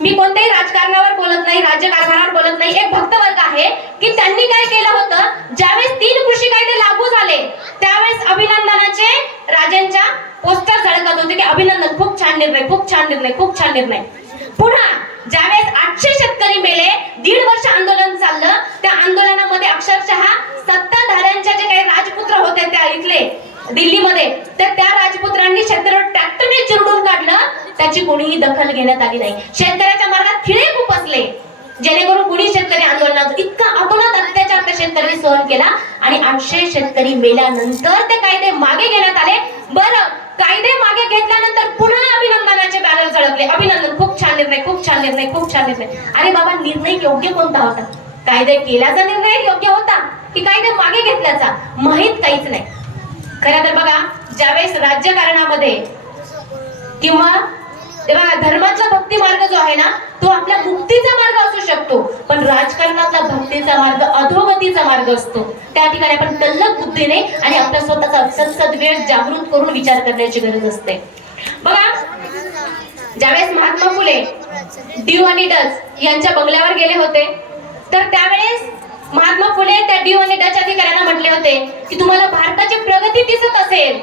मी कोणत्याही राजकारणावर बोलत नाही, राज्यकारभारावर बोलत नाही. एक भक्त वर्ग आहे की त्यांनी काय केलं होतं, ज्यावेळेस 3 कृषी कायदे लागू झाले त्यावेळेस अभिनंदनाचे राजांच्या पोस्टर झळकत होते की अभिनंदन, खूप छान निर्णय, खूप छान निर्णय, खूप छान निर्णय. पुन्हा ज्यावेळेस 800 शेतकरी मेले, 1.5 वर्ष आंदोलन चाललं. त्या आंदोलनामध्ये अक्षरशः सत्ताधाऱ्यांचे जे काही राजपुत्र होते त्या इथले दिल्लीमध्ये, तर त्या राजपुत्रांनी शेतकऱ्यावर ट्रॅक्टरने चिरडून काढलं. त्याची कोणीही दखल घेण्यात आली नाही. शेतकऱ्याच्या मार्गात खिळे खुपसले जेणेकरून कुणी शेतकरी आंदोलनात इतका अतोनात अत्याचार त्या शेतकऱ्यांनी सहन केला आणि 800 शेतकरी मेल्यानंतर ते कायदे मागे घेण्यात आले. बरं, कायदे मागे घेतल्यानंतर पुन्हा अभिनंदनाचे बॅनर झळकले. अभिनंदन, खूप छान निर्णय, खूप छान निर्णय, खूप छान निर्णय. अरे बाबा, निर्णय योग्य कोणता होता? कायदे केल्याचा निर्णय योग्य होता की कायदे मागे घेतल्याचा? माहित काहीच नाही. खरं तर बघा, ज्यावेळेस राजकारणामध्ये किंवा तेव्हा धर्मातला भक्ती मार्ग जो आहे ना तो आपल्या मुक्तीचा मार्ग असू शकतो, पण राजकारणातला भक्तीचा मार्ग अधोगतीचा मार्ग असतो. त्या ठिकाणी आपण तल्लख बुद्धीने आणि आपला स्वतःचा सद्वेळ जागृत करून विचार करण्याची गरज असते. बघा, ज्यावेळेस महात्मा फुले ड्यू आणि डच यांच्या बंगल्यावर गेले होते तर त्यावेळेस महात्मा फुले त्या ड्यू आणि डच अधिकाऱ्यांना म्हटले होते की तुम्हाला भारताची प्रगती दिसत असेल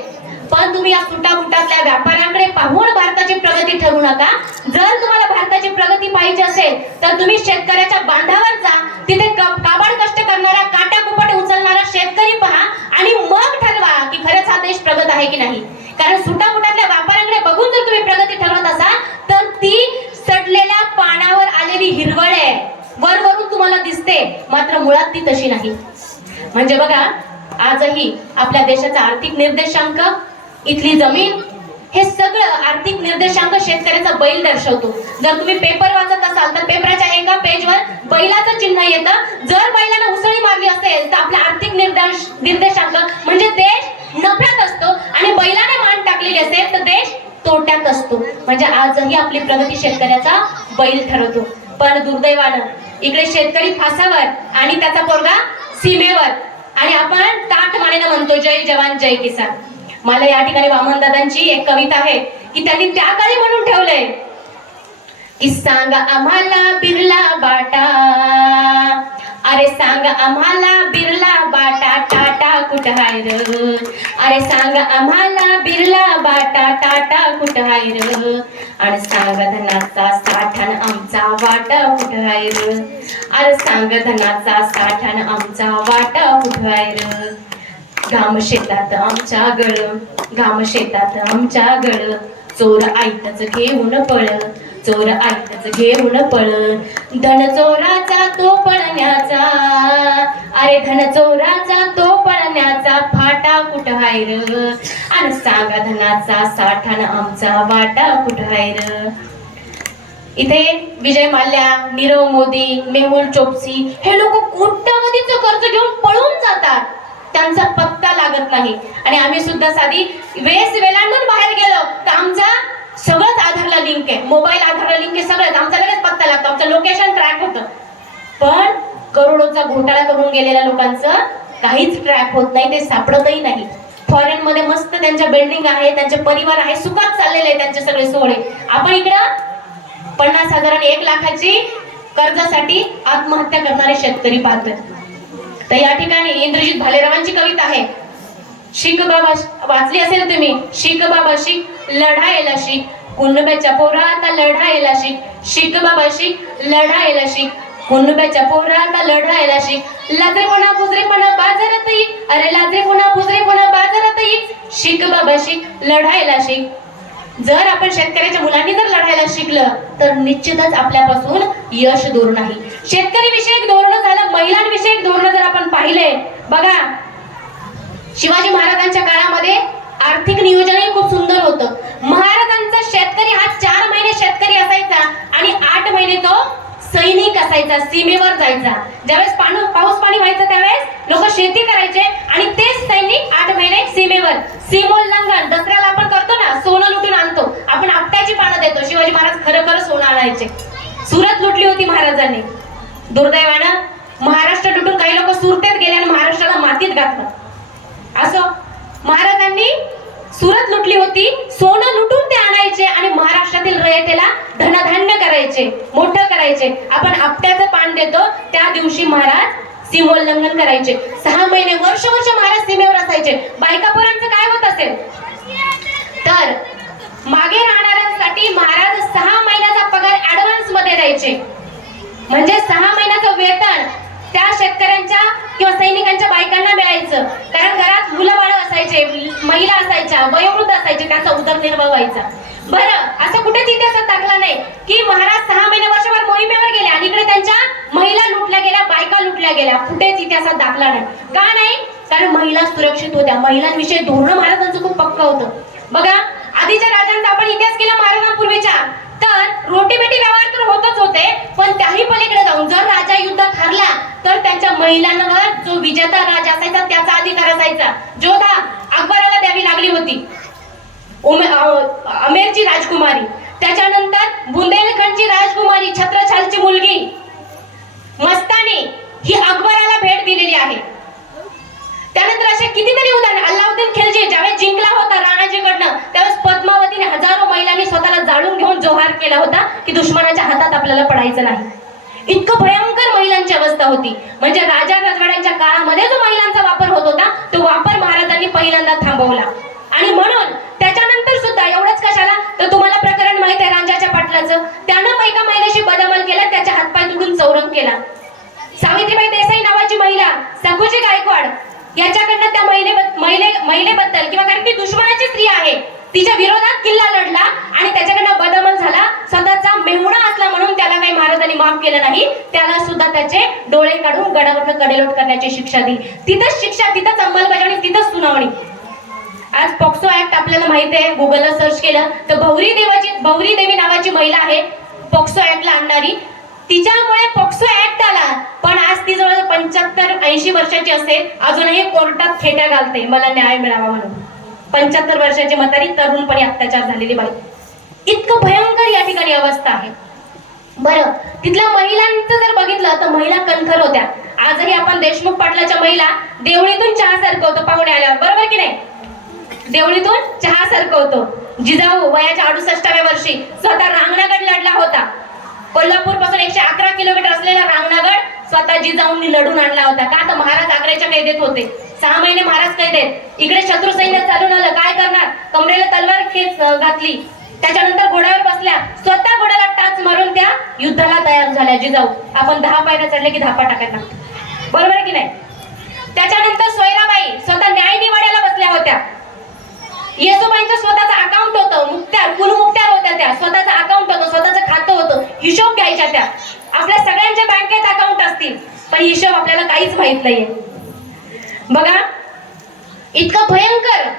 पण तुम्ही या सुटाफुटातल्या व्यापाऱ्यांकडे पाहून भारताची प्रगती ठरवू नका. जर तुम्हाला भारताची प्रगती पाहिजे असेल तर तुम्ही शेतकऱ्याच्या बांधावर जा, तिथे काबाड कष्ट करणारा, काटाकुपट उचलणारा शेतकरी पहा आणि मग ठरवा की खरंच हा देश प्रगत आहे की नाही. कारण सुटाफुटातल्या व्यापाऱ्यांकडे बघून जर तुम्ही प्रगती ठरवत असाल तर ती सडलेल्या पानावर आलेली हिरवळ आहे, वरवरून तुम्हाला दिसते, मात्र मुळात ती तशी नाही. म्हणजे बघा, आजही आपल्या देशाचा आर्थिक निर्देशांक, इथली जमीन, हे सगळं आर्थिक निर्देशांक शेतकऱ्याचा बैल दर्शवतो. जर तुम्ही पेपर वाचत असाल तर पेपराच्या एका पेजवर बैलाचं चिन्ह येतं. जर बैलानं उसळी मारली असेल तर आपला आर्थिक निर्देशांक म्हणजे देश नफ्यात असतो आणि बैलाने मान टाकलेली असेल तर देश तोट्यात असतो. म्हणजे आजही आपली प्रगती शेतकऱ्याचा बैल ठरवतो. पण दुर्दैवानं इकडे शेतकरी फासावर आणि त्याचा पोरगा सीमेवर, आणि आपण ताठ मानेनं म्हणतो जय जवान जय किसान. मला या ठिकाणी वामन दादांची एक कविता आहे की त्यांनी त्या काळी म्हणून ठेवलंय की सांगा आम्हाला बिरला बाटा, अरे सांगा आम्हाला बिरला बाटा, टाटा कुठं हाय र, अरे सांगा आम्हाला बिरला बाटा, टाटा कुठं हाय र, आणि सांगा धनाचा साठान आमचा वाटा कुठं हाय र, अरे सांगा धनाचा साठान आमचा वाटा कुठं हाय र. घाम शेतात आमच्या गळ, घाम शेतात आमच्या गळ, चोर आईतच घेऊन पळ, चोर आईतच घेऊन पळ, धन चोराचा तो पळण्याचा, अरे धन चोराचा तो पळण्याचा फाटा कुठं हाय र, आणि सांगा धनाचा साठान आमचा वाटा कुठं हाय र. इथे विजय माल्या, नीरव मोदी, मेहुल चोक्सी हे लोक कोट्यावधीचं कर्ज घेऊन पळून जातात, त्यांचा पत्ता लागत नाही. आणि आम्ही सुद्धा साधी वेस वेलांडून बाहेर गेलो तर आमचा सगळंच आधारला लिंक आहे, मोबाईल आधारला लिंक आहे, सगळंच आमचा लगेच पत्ता लागतो, आमचं लोकेशन ट्रॅक होतं. पण करोडोचा घोटाळा करून गेलेल्या लोकांचं काहीच ट्रॅक होत नाही, ते सापडतही नाही. फॉरेन मध्ये मस्त त्यांच्या बिल्डिंग आहे, त्यांचे परिवार आहे, सुखात चाललेले आहे त्यांचे सगळे सोहळे. आपण इकडं 50,000 आणि 1,00,000ची कर्जासाठी आत्महत्या करणारे शेतकरी पाहतोय. तर या ठिकाणी इंद्रजित भालेरावांची कविता आहे, शिक बाबा, वाचली असेल तुम्ही, शिक बाबा शिक, लढायला शिक, कुणब्याच्या पोरा आता लढायला शिक, शिक बाबा शिक, लढायला शिक, कुणब्याच्या पोरा आता लढायला शिक, लाजरेपणा बुजरेपणा बाजारात येईल, अरे लाजरेपणा बुजरेपणा बाजारात येईल, शिक बाबा शिक, लढायला शिक. जर आपण शेतकऱ्याच्या मुलांनी जर लढायला शिकलं तर निश्चितच आपल्यापासून यश दूर नाही. शेतकरी विषयक धोरण झालं, महिलांविषयक धोरण जर आपण पाहिले, बघा शिवाजी महाराजांच्या काळामध्ये आर्थिक नियोजनही खूप सुंदर होतं. महाराजांचा शेतकरी हा 4 महिने शेतकरी असायचा आणि 8 महिने तो सैनिक असायचा, सीमेवर जायचा. ज्यावेळेस पाऊस पाणी व्हायचं त्यावेळेस लोक शेती करायचे आणि तेच सैनिक 8 महिने सीमेवर. सीमोल्लंघन दसऱ्याला आपण करतो ना, सोनं लुटून आणतो, आपण आपट्याची पानं देतो. शिवाजी महाराज खरं खरं सोनं आणायचे. सुरत लुटली होती महाराजांनी, दुर्दैवानं महाराष्ट्र लुटून काही लोक सुरतेत गेले आणि महाराष्ट्राला मातीत घातलं. असो, महाराजांनी सुरत लुटली होती, सोनं लुटून ते आणायचे आणि महाराष्ट्रातील रयतेला धनधान्य करायचे, मोठं करायचे. आपण आपट्याचं पान देतो त्या दिवशी महाराज सीमोल्लंघन करायचे. 6 महिने वर्ष महाराज सीमेवर असायचे. बायका पोरांचं काय होत असेल तर मागे राहणाऱ्यांसाठी महाराज 6 महिन्याचा पगार ऍडव्हान्स मध्ये द्यायचे. म्हणजे 6 महिन्याचं वेतन त्या शेतकऱ्यांच्या किंवा सैनिकांच्या बायकांना मिळायचं. कारण घरात मुलं बाळ असायचे, महिला असायच्या, वयोवृद्ध असायचे, त्यांचा उदरनिर्वाह व्हायचा. बरं, असं कुठेच इतिहासात दाखला नाही की महाराज 6 महिने वर्षभर मोहिमेवर गेले आणि इकडे त्यांच्या महिला लुटल्या गेल्या, बायका लुटल्या गेल्या. कुठेच इतिहासात दाखला नाही. का नाही? कारण महिला सुरक्षित होत्या. महिलांविषयी धोरण महाराजांचं खूप पक्क होतं. बघा, आधीच्या राजांचा आपण इतिहास केला महाराजांपूर्वीच्या, तर रोटीबेटी व्यवहार तर होतच होते, पण त्याही पलीकडे जाऊन जर राजा युद्धात हरला तर त्यांच्या महिलांवर जो विजेता राजा असायचा त्याचा अधिकार असायचा. जोधा अकबराला द्यावी लागली होती, अमेरची राजकुमारी, त्याच्यानंतर बुंदेलखंडची राजकुमारी छत्रछालची मुलगी मस्तानी ही अकबराला भेट दिलेली आहे. त्यानंतर असे कितीतरी उदाहरण. अल्लाउद्दीन खिलजी ज्यावेळेस जिंकला होता राणाजीकडनं, त्यावेळेस पद्मावतीने हजारो महिलांनी स्वतःला जाळून घेऊन जोहार केला होता की दुश्मनाच्या हातात आपल्याला पडायचं नाही. इतकं भयंकर महिलांची अवस्था होती. म्हणजे राजा राजवाड्यांच्या काळामध्ये जो महिलांचा वापर होत होता तो वापर महाराजांनी पहिल्यांदा थांबवला. आणि म्हणून त्याच्यानंतर सुद्धा एवढंच कशाला, तर तुम्हाला प्रकरण माहित आहे रांजाच्या पाटलाचं. त्यानं एका महिलेशी बदअमल केला, त्याच्या हातपाय तुडून चौरंग केला. सावित्रीबाई देसाई नावाची महिला, सखोजी गायकवाड याच्याकडनं त्या महिलेबद्दल, किंवा कारण ती दुश्मनाची स्त्री आहे, तिच्या विरोधात किल्ला लढला आणि त्याच्याकडनं बदअमल झाला. स्वतःचा मेहुणा असला म्हणून त्याला काही महाराजांनी माफ केलं नाही. त्याला सुद्धा त्याचे डोळे काढून गडावरनं कडेलोट करण्याची शिक्षा दिली. तिथंच शिक्षा, तिथंच अंमलबजावणी, तिथंच सुनावणी. आज पॉक्सो ऍक्ट आपल्याला माहित आहे, गुगलला सर्च केलं तर भौरी देवी नावाची महिला आहे पॉक्सो ऍक्टला आणणारी. तिच्यामुळे पॉक्सो ऍक्ट आला, पण आज ती जवळ 75-80 वर्षाची असेल, अजूनही कोर्टात खेट्या घालते मला न्याय मिळावा म्हणून. 75 वर्षाची म्हातारी, तरुणपणी अत्याचार झालेली बाई. इतकं भयंकर या ठिकाणी अवस्था आहे. बरं, तिथल्या महिलांचं जर बघितलं तर महिला कणखर होत्या. आजही आपण देशमुख पाटलाच्या महिला देवळीतून चहा सरकवतो पाहुणे आल्यावर, बरोबर की नाही? देवळीतून चहा सरकवतो. जिजाऊ वयाच्या 68व्या वर्षी स्वतः रांगणागड लढला होता. कोल्हापूर पासून 111 किलोमीटर असलेला रांगणागड स्वतः जिजाऊंनी लढून आणला होता. का तर महाराज आग्र्याच्या कैदेत होते. 6 महिने महाराज कैदेत. इकडे शत्रू सैन्य चालून आलं, काय करणार? कमरेला तलवार खेच घातली, त्याच्यानंतर घोड्यावर बसल्या, स्वतः घोड्याला टाच मारून त्या युद्धाला तयार झाल्या जिजाऊ. आपण 10 पायऱ्या चढले की धापा टाकायला, बरोबर की नाही? त्याच्यानंतर सोयराबाई स्वतः न्याय निवाड्याला बसल्या होत्या. येसोबाईंचं स्वतःचं अकाउंट होतं, मुक्त्यार कुलमुक्त्यार होत्या त्या. स्वतःचं अकाउंट होतं, स्वतःचं खातं होतं, हिशोब घ्यायच्या त्या. आपल्या सगळ्यांच्या बँकेत अकाउंट असतील, पण हिशोब आपल्याला काहीच माहित नाहीये. बघा, इतकं भयंकर,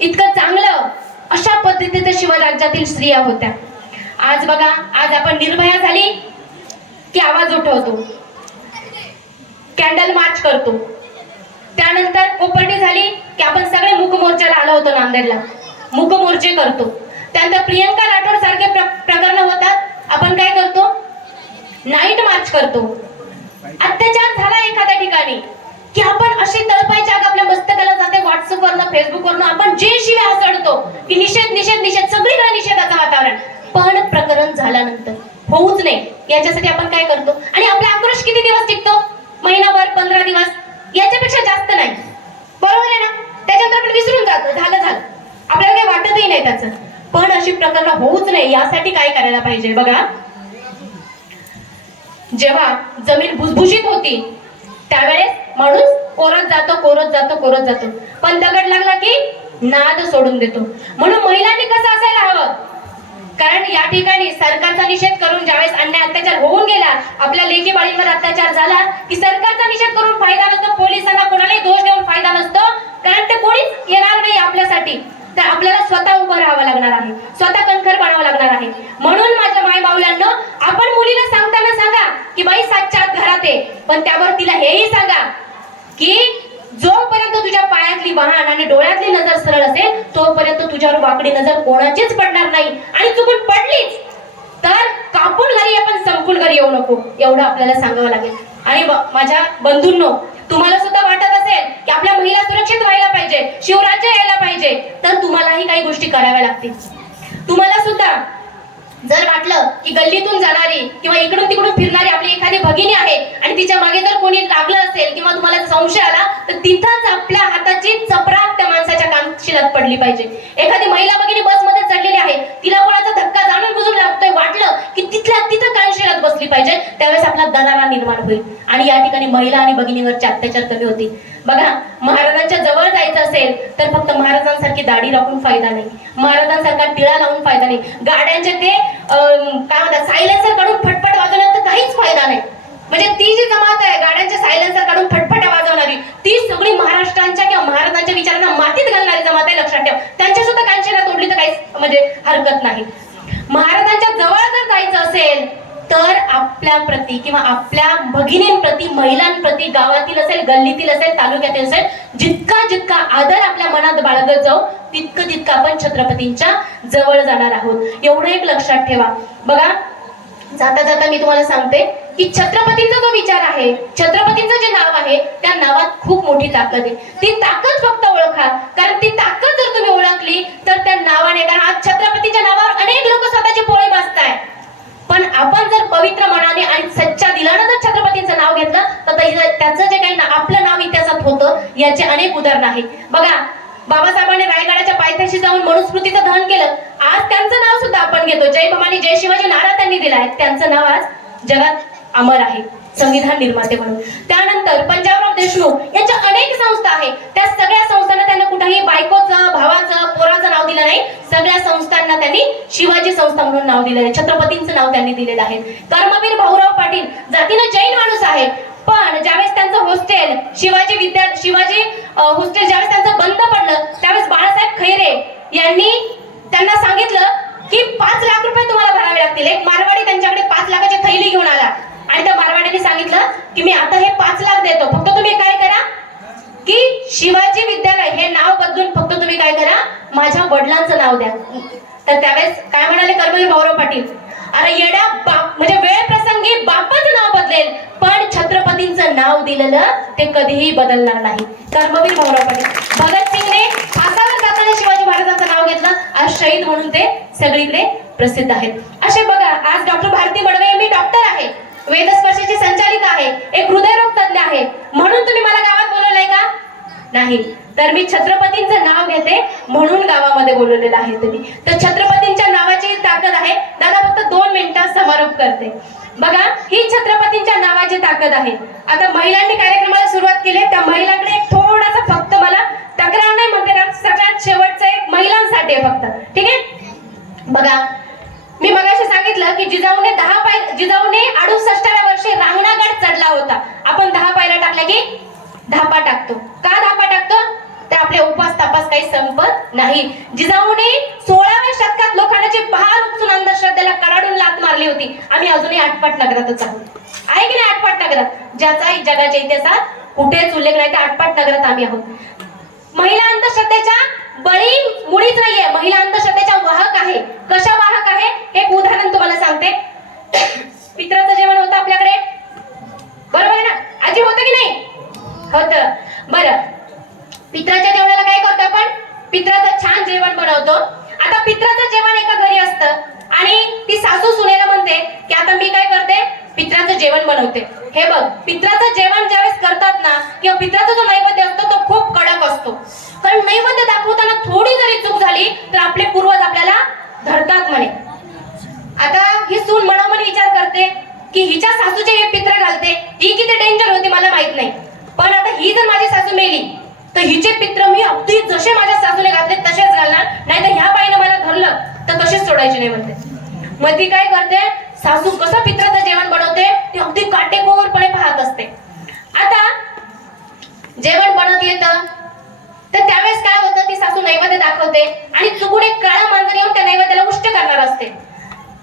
इतकं चांगलं अशा पद्धतीच्या शिवराज्यातील स्त्रिया होत्या. आज बघा, आज आपण निर्भया झाली की आवाज उठवतो, कॅन्डल मार्च करतो. त्यानंतर कोपर्डी झाली की आपण सगळे मूकमोर्चाला आलो होतो नांदेडला, मूकमोर्चे करतो. त्यानंतर प्रियंका राठोड सारखे प्रकरण होतात, आपण काय करतो? नाईट मार्च करतो. अत्याचार झाला एखाद्या ठिकाणी की आपण अशी तळपायच्या आग आपल्या मस्तकाला जाते, व्हॉट्सअपवरनं फेसबुकवरनं आपण जे शिव्या हसडतो की निषेध निषेध निषेध, सगळीकडे निषेधाचं वातावरण. पण प्रकरण झाल्यानंतर होऊच नाही याच्यासाठी आपण काय करतो? आणि आपला आक्रोश किती दिवस टिकतो? महिनाभर, 15 दिवस, याच्यापेक्षा जास्त नाही, बरोबर आहे ना? त्याच्यानंतर आपण विसरून जातो, झालं, आपल्याला काही वाटतही नाही त्याचं. पण अशी प्रकरण होऊच नाही यासाठी काय करायला पाहिजे? बघा, जेव्हा जमीन भुसभुशीत होती त्यावेळेस माणूस कोरत जातो, पण दगड लागला की नाद सोडून देतो. म्हणून महिलांनी कसं असायला हवं? कारण या ठिकाणी सरकारचा निषेध करून ज्यावेळेस अन्याय अत्याचार होऊन गेला, आपल्या लेकी बाळींवर अत्याचार झाला की सरकारचा निषेध करून फायदा नसतो, पोलिसांना कोणालाही दोष देऊन फायदा नसतो, कारण ते कोणीच येणार नाही आपल्यासाठी. तर आपल्याला स्वतः उभं राहावं लागणार आहे, स्वतः कणखर बनावं लागणार आहे. म्हणून माझ्या माय बाऊलांना, आपण मुलीला सांगताना सांगा की बाई 7च्या आत घरात आहे, पण त्यावर तिला हेही सांगा की जोपर्यंत तुझ्या पायातली वाहन आणि डोळ्यातली नजर सरळ असेल तोपर्यंत तुझ्यावर वाकडी नजर कोणाचीच पडणार नाही. आणि चुकून पडलीच तर कापून घरी ये, पण संपून घरी येऊ नको, एवढं आपल्याला सांगावं लागेल. आणि माझ्या बंधूंनो, तुम्हाला सुद्धा वाटत असेल की आपल्या महिला सुरक्षित व्हायला पाहिजे, शिवराज्य यायला पाहिजे, तर तुम्हालाही काही गोष्टी कराव्या लागतील. तुम्हाला सुद्धा जर वाटलं की गल्लीतून जाणारी किंवा इकडून तिकडून फिरणारी आपली एखादी भगिनी आहे आणि तिच्या मागे जर कोणी लागलं असेल किंवा तुम्हाला संशय आला, तर तिथंच आपल्या हाताची चपराक त्या माणसाच्या कानशिलात पडली पाहिजे. एखादी महिला भगिनी बसमध्ये चढलेली आहे, तिला कोणाचा धक्का जाणून बुजून लागतोय, वाटलं की तिथं कानशिलात बसली पाहिजे, त्यावेळेस आपला दरारा निर्माण होईल आणि या ठिकाणी महिला आणि भगिनीवरचे अत्याचार कमी होतील. बघा, महाराजांच्या जवळ जायचं असेल तर फक्त महाराजांसारखी दाढी राखून फायदा नाही, महाराजांसारखा टिळा लावून फायदा नाही, गाड्यांचे ते काय म्हणतात सायलेन्सर काढून फटफट वाजवण्यात तर काहीच फायदा नाही. म्हणजे ती जी जमात आहे गाड्यांचे सायलेन्सर काढून फटफट्या वाजवणारी, ती सगळी महाराष्ट्रांच्या किंवा महाराजांच्या विचारांना मातीत घालणारी जमात आहे, लक्षात ठेवा. त्यांच्या सुद्धा कांचना तोडली तर काहीच म्हणजे हरकत नाही. महाराजांच्या जवळ जर जायचं असेल तर आपल्या प्रती किंवा आपल्या भगिनींप्रती, महिलांप्रती, गावातील असेल, गल्लीतील असेल, तालुक्यातील असेल, जितका आदर आपल्या मनात बाळगत जाऊ तितकं आपण छत्रपतींच्या जवळ जाणार आहोत. एवढं एक लक्षात ठेवा. बघा, जाता मी तुम्हाला सांगते की छत्रपतींचा जो विचार आहे, छत्रपतींचं जे नाव आहे, त्या नावात खूप मोठी ताकद आहे. ती ताकद फक्त ओळखा, कारण ती ताकद जर तुम्ही ओळखली तर त्या नावाने, कारण आज छत्रपतीच्या नावावर अनेक लोक स्वतःची पोळी भाजताय, पण आपण जर पवित्र मनाने आणि सच्च्या दिलानं जर छत्रपतींचं नाव घेतलं तर त्याचं जे काही आपलं नाव इतिहासात होतं याचे अनेक उदाहरण आहेत. बघा, बाबासाहेबांनी रायगडाच्या पायथ्याशी जाऊन मनुस्मृतीचं दहन केलं. आज त्यांचं नाव सुद्धा आपण घेतो. जय भवानी जय शिवाजी नारा त्यांनी दिलाय. त्यांचं नाव आज जगात अमर आहे, संविधान निर्माते म्हणून. त्यानंतर पंजाबराव देशमुख यांच्या अनेक संस्था आहेत. त्या सगळ्या संस्थांना त्यांना कुठेही बायकोचं, भावाचं, पोराचं नाव दिलं नाही. सगळ्या संस्थांना त्यांनी शिवाजी संस्था म्हणून नाव दिलेलं आहे. छत्रपतींचं नाव त्यांनी दिलेलं आहे. कर्मवीर भाऊराव पाटील जातीनं जैन माणूस आहे, पण ज्यावेळेस त्यांचं हॉस्टेल शिवाजी हॉस्टेल ज्यावेळेस त्यांचं बंद पडलं, त्यावेळेस बाळासाहेब खैरे यांनी त्यांना सांगितलं की 5 लाख रुपये तुम्हाला भरावे लागतील. एक मारवाडी त्यांच्याकडे 5 लाखाची थैली घेऊन आला आणि त्या मारवाड्याने सांगितलं की मी आता हे 5 लाख देतो, फक्त तुम्ही काय करा की शिवाजी विद्यालय हे नाव बदलून फक्त तुम्ही काय करा, माझ्या वडिलांचं नाव द्या. तर त्यावेळेस काय म्हणाले कर्मवीर भाऊराव पाटील, अरे येड्या बाप, म्हणजे वेळ प्रसंगी बापाचं नाव बदलेल पण छत्रपतींचं नाव दिलेलं ते कधीही बदलणार नाही. कर्मवीर भाऊराव पाटील. भगतसिंगने फासावर जाताना शिवाजी महाराजांचं नाव घेतलं, आज शहीद म्हणून ते सगळीकडे प्रसिद्ध आहेत. असे बघा, आज डॉक्टर भारती बडवे, मी डॉक्टर आहे, वेदस्पर्शीची संचालिका आहे, एक हृदयरोग तज्ञ आहे, म्हणून तुम्ही मला गावात बोलवलंय का? नाही, तर मी छत्रपतींचं नाव घेते म्हणून गावामध्ये बोलवलेलं आहे तुम्ही. तर छत्रपतींच्या नावाची ताकद आहे. दादा फक्त 2 मिनिटात समारोप करते. बघा, ही छत्रपतींच्या नावाची ताकद आहे. आता महिलांनी कार्यक्रमाला सुरुवात केली, त्या महिलांकडे एक थोडासा फक्त मला तक्रार नाही म्हणते, कारण सगळ्यात शेवटचं एक महिलांसाठी आहे फक्त, ठीक आहे? बघा, मी मगाशी सांगितलं की जिजाऊने 68व्या वर्षी रांगणागड चढला होता. आपण 10 पायऱ्या टाकल्या की धापा टाकतो. का धापा टाकतो? तर आपले उपास तापास काही संपत नाही. जिजाऊने 16व्या शतकात लोकांची बहार उपसून अंधश्रद्धेला कडाडून लात मारली होती. आम्ही अजूनही आटपाट नगरातच आहोत, आहे की नाही? आटपाट नगरात, ज्याचा जगाच्या इतिहासात कुठेच उल्लेख नाही, त्या आटपाट नगरात आम्ही आहोत. महिला अंधश्रद्धेच्या बळी मुळीच नाहीये, महिला अंधश्रद्धेच्या वाहक आहे. कशा वाहक आहे? एक उदाहरण तुम्हाला सांगते. पित्राचं जेवण होतं आपल्याकडे, बरोबर आहे ना? आजी होतं की नाही? होतं. बरं, पित्राच्या जेवणाला काय करतो आपण? पित्राचं छान जेवण बनवतो. आता पित्राचं जेवण एका घरी असतं आणि ती सासू सुनेला म्हणते की आता मी काय करते, पित्राचं जेवण बनवते. हे बघ, पित्राचं जेवण ज्यावेळेस करतात ना, किंवा पित्राचा जो नैवेद्य असतो तो खूप कडक असतो, कारण नैवेद्य दाखवताना थोडी जरी चूक झाली तर आपले पूर्वज आपल्याला धरतात म्हणे. आता ही सून मनामध्ये विचार करते की हिच्या सासूचे हे पित्र घालते, ही किती डेंजर होती मला माहित नाही, पण आता ही जर माझी सासू मेली तर हिचे पित्र मी अगदी जसे माझ्या सासूने घातले तसेच घालणार, नाही तर ह्या बाईने मला धरलं तर कसेच सोडायचे नाही म्हणते. मग ती काय करते, सासू कसं पित्राचं जेवण बनवते ती अगदी काटेकोरपणे पाहत असते. आता जेवण बनवत येतं तर त्यावेळेस काय होतं, ती सासू नैवेद्य दाखवते आणि चुकून एक काळा मांजर येऊन त्या नैवेद्याला उष्ट करणार असते.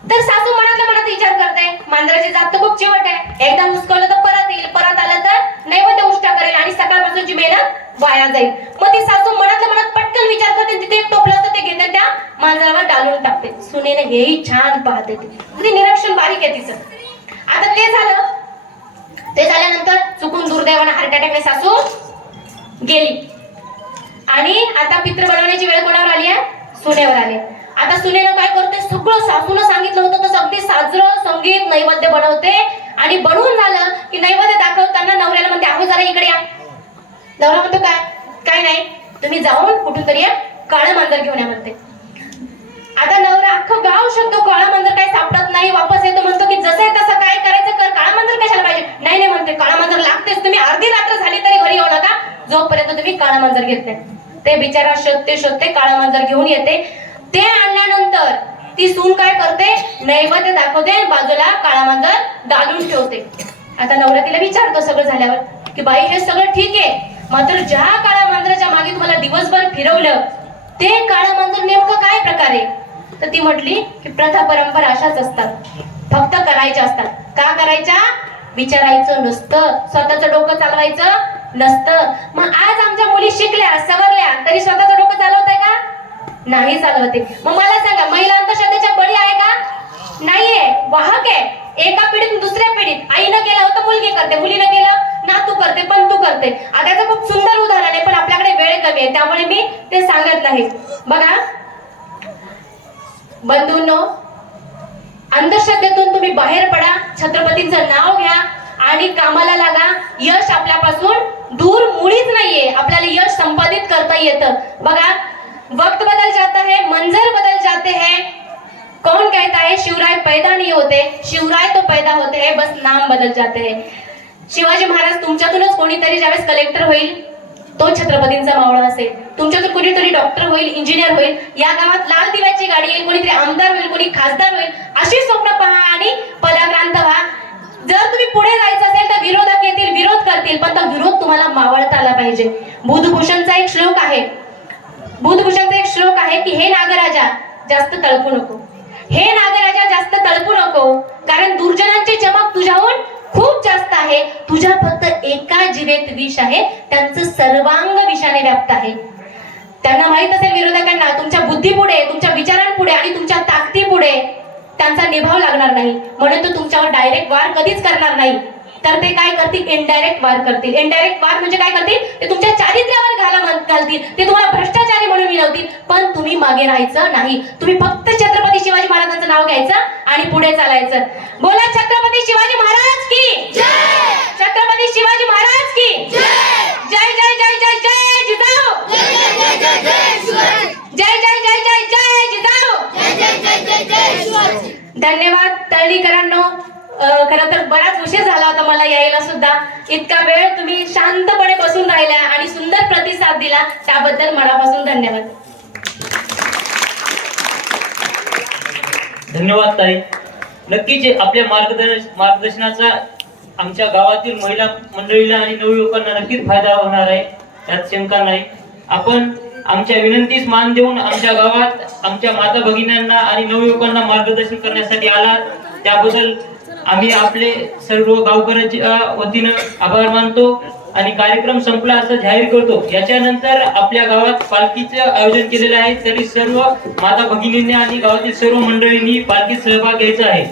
तर सासू मनातल्या मनात विचार करते, मांजराची जात तर खूप चिवट आहे, एकदा मुसकवलं तर परत येईल, परत आलं तर नैवेद्य उष्टा करेल आणि सकाळपासूनची मेहनत वाया जाईल. मग ती सासू मनातल्या मनात पटकन विचार करते, तिथे एक टोपलं असतं ते घेते, त्या मांजरावर डालून टाकते. सुनेने हेही छान पाहते, ती निरीक्षण बारीक आहे तिचं. आता ते झाल्यानंतर चुकून दुर्दैवाने हार्ट अटॅकने सासू गेली आणि आता पित्र बनवण्याची वेळ कोणावर आली आहे? सुनेवर आली. आता सुनेनं काय करते, सगळं सासूनं सांगितलं होतं तसं अगदी साजरं संगीत नैवेद्य बनवते आणि बनवून झालं की नैवेद्य दाखवताना नवऱ्याला म्हणते, अहो जरा इकडे या. नवरा म्हणतो काय नाही, तुम्ही जाऊन कुठून तरी काळं मांजर घेऊन या म्हणते. आता नवरा अख्खं गाव शोधतो, काळा मांजर काय सापडत नाही, वापस येतो, म्हणतो की जसं आहे तसं काय करायचं कर, काळा मांजर कशाला पाहिजे? नाही म्हणते, काळा मांजर लागतेच, तुम्ही अर्धी रात्र झाली तरी घरी येऊ नका जोपर्यंत तुम्ही काळा मांजर घेत नाही. ते बिचारा शोधते काळा मांजर घेऊन येते. ते आणल्यानंतर ती सून काय करते, नैवेद्य दाखवते, बाजूला काळा मांजर डालून ठेवते. आता नवरा तिला विचारतो सगळं झाल्यावर की बाई हे सगळं ठीक आहे, मात्र ज्या काळ्या मांजराच्या मागे तुम्हाला दिवसभर फिरवलं ते काळं मांजर नेमकं काय प्रकारे? तर ती म्हटली की प्रथा परंपरा अशाच असतात, फक्त करायच्या असतात. का करायच्या? विचारायचं नसतं, स्वतःचं डोकं चालवायचं नसतं. मग आज आमच्या मुली शिकल्या सवरल्या तरी स्वतःचं डोकं चालवताय का? नाही चालवते. मग मला सांगा, महिला अंधश्रद्धेच्या बळी आहे का? नाहीये, वाहक आहे. एका पिढीत दुसऱ्या पिढीत आईनं केलं होतं मुलगी करते, मुलीनं केलं नातू करते, पण तू करते. आता याचं खूप सुंदर उदाहरण आहे, पण आपल्याकडे वेळ कमी आहे त्यामुळे मी ते सांगत नाही. बघा बंधूंनो, अंधश्रद्धेतून तुम्ही बाहेर पडा, छत्रपतींचं नाव घ्या आणि कामाला लागा. यश आपल्यापासून दूर मुळीच नाहीये. आपल्याला यश संपादित करता येतं. बघा, वक्त बदल जाता है, मंजर बदल जाते हैं, कौन कहता है शिवराय पैदा नहीं होते, शिवराय तो पैदा होते हैं, बस नाम बदल जाते हैं. शिवाजी महाराज तुमच्यातूनच कोणीतरी ज्यावेळेस कलेक्टर होईल तो छत्रपतींचा मावळा असेल. तुमच्यातून कोणीतरी डॉक्टर होईल, इंजिनियर होईल, या गावात लाल दिव्याची गाडी येईल, कोणीतरी आमदार होईल, कोणी खासदार होईल. अशी स्वप्न पहा आणि पदाक्रांत व्हा. जर तुम्ही पुढे जायचं असेल तर विरोधक येतील, विरोध करतील, पण तो विरोध तुम्हाला मावळता आला पाहिजे. बुधभूषणचा एक श्लोक आहे, बुधभूषणचा एक श्लोक आहे की हे नागराजा जास्त तळपू नको, हे नागराजा जास्त तळपू नको, कारण दुर्जनांची चमक तुझ्याहून खूप जास्त आहे. तुझ्या फक्त एका जिवेत विष आहे, त्यांचं सर्वांग विषाने व्याप्त आहे. त्यांना माहित असेल विरोधकांना तुमच्या बुद्धीपुढे, तुमच्या विचारांपुढे आणि तुमच्या ताकदीपुढे त्यांचा निभाव लागणार नाही, म्हणून तो तुमच्यावर डायरेक्ट वार कधीच करणार नाही. तर ते काय करतील, इनडायरेक्ट वार करतील. इनडायरेक्ट वार म्हणजे काय करतील, ते तुमच्या चारित्र्यावर घालतील, ते तुम्हाला भ्रष्टाचारी म्हणून मिळवतील, पण तुम्ही मागे राहायचं नाही. तुम्ही फक्त छत्रपती शिवाजी महाराजांचं नाव घ्यायचं आणि पुढे चालायचं. बोला छत्रपती शिवाजी महाराज की जय, छत्रपती शिवाजी महाराज की जय, जय जय जय जय जय जिजाऊ, जय जय जय जय जिजाऊ. धन्यवाद तळणीकरांनो. खरं तर बराच उशीर झाला होता मला यायला सुद्धा. इतका वेळ तुम्ही शांतपणे बसून राहिला आणि सुंदर प्रतिसाद दिला, त्याबद्दल मनापासून धन्यवाद. धन्यवाद ताई. नक्कीच आपल्या मार्गदर्शनाचा आमच्या गावातील महिला मंडळीला आणि नवयुवकांना नक्कीच फायदा होणार आहे, यात शंका नाही. आपण आमच्या विनंतीस मान देऊन आमच्या गावात आमच्या माता भगिनींना आणि नवयुवकांना मार्गदर्शन करण्यासाठी आलात, त्याबद्दल आम्ही आपले सर्व गावकऱ्यांच्या वतीनं आभार मानतो आणि कार्यक्रम संपला असं जाहीर करतो. याच्यानंतर आपल्या गावात पालखीचं आयोजन केलेलं आहे, तरी सर्व माता भगिनींनी आणि गावातील सर्व मंडळींनी पालखीत सहभाग घ्यायचा आहे.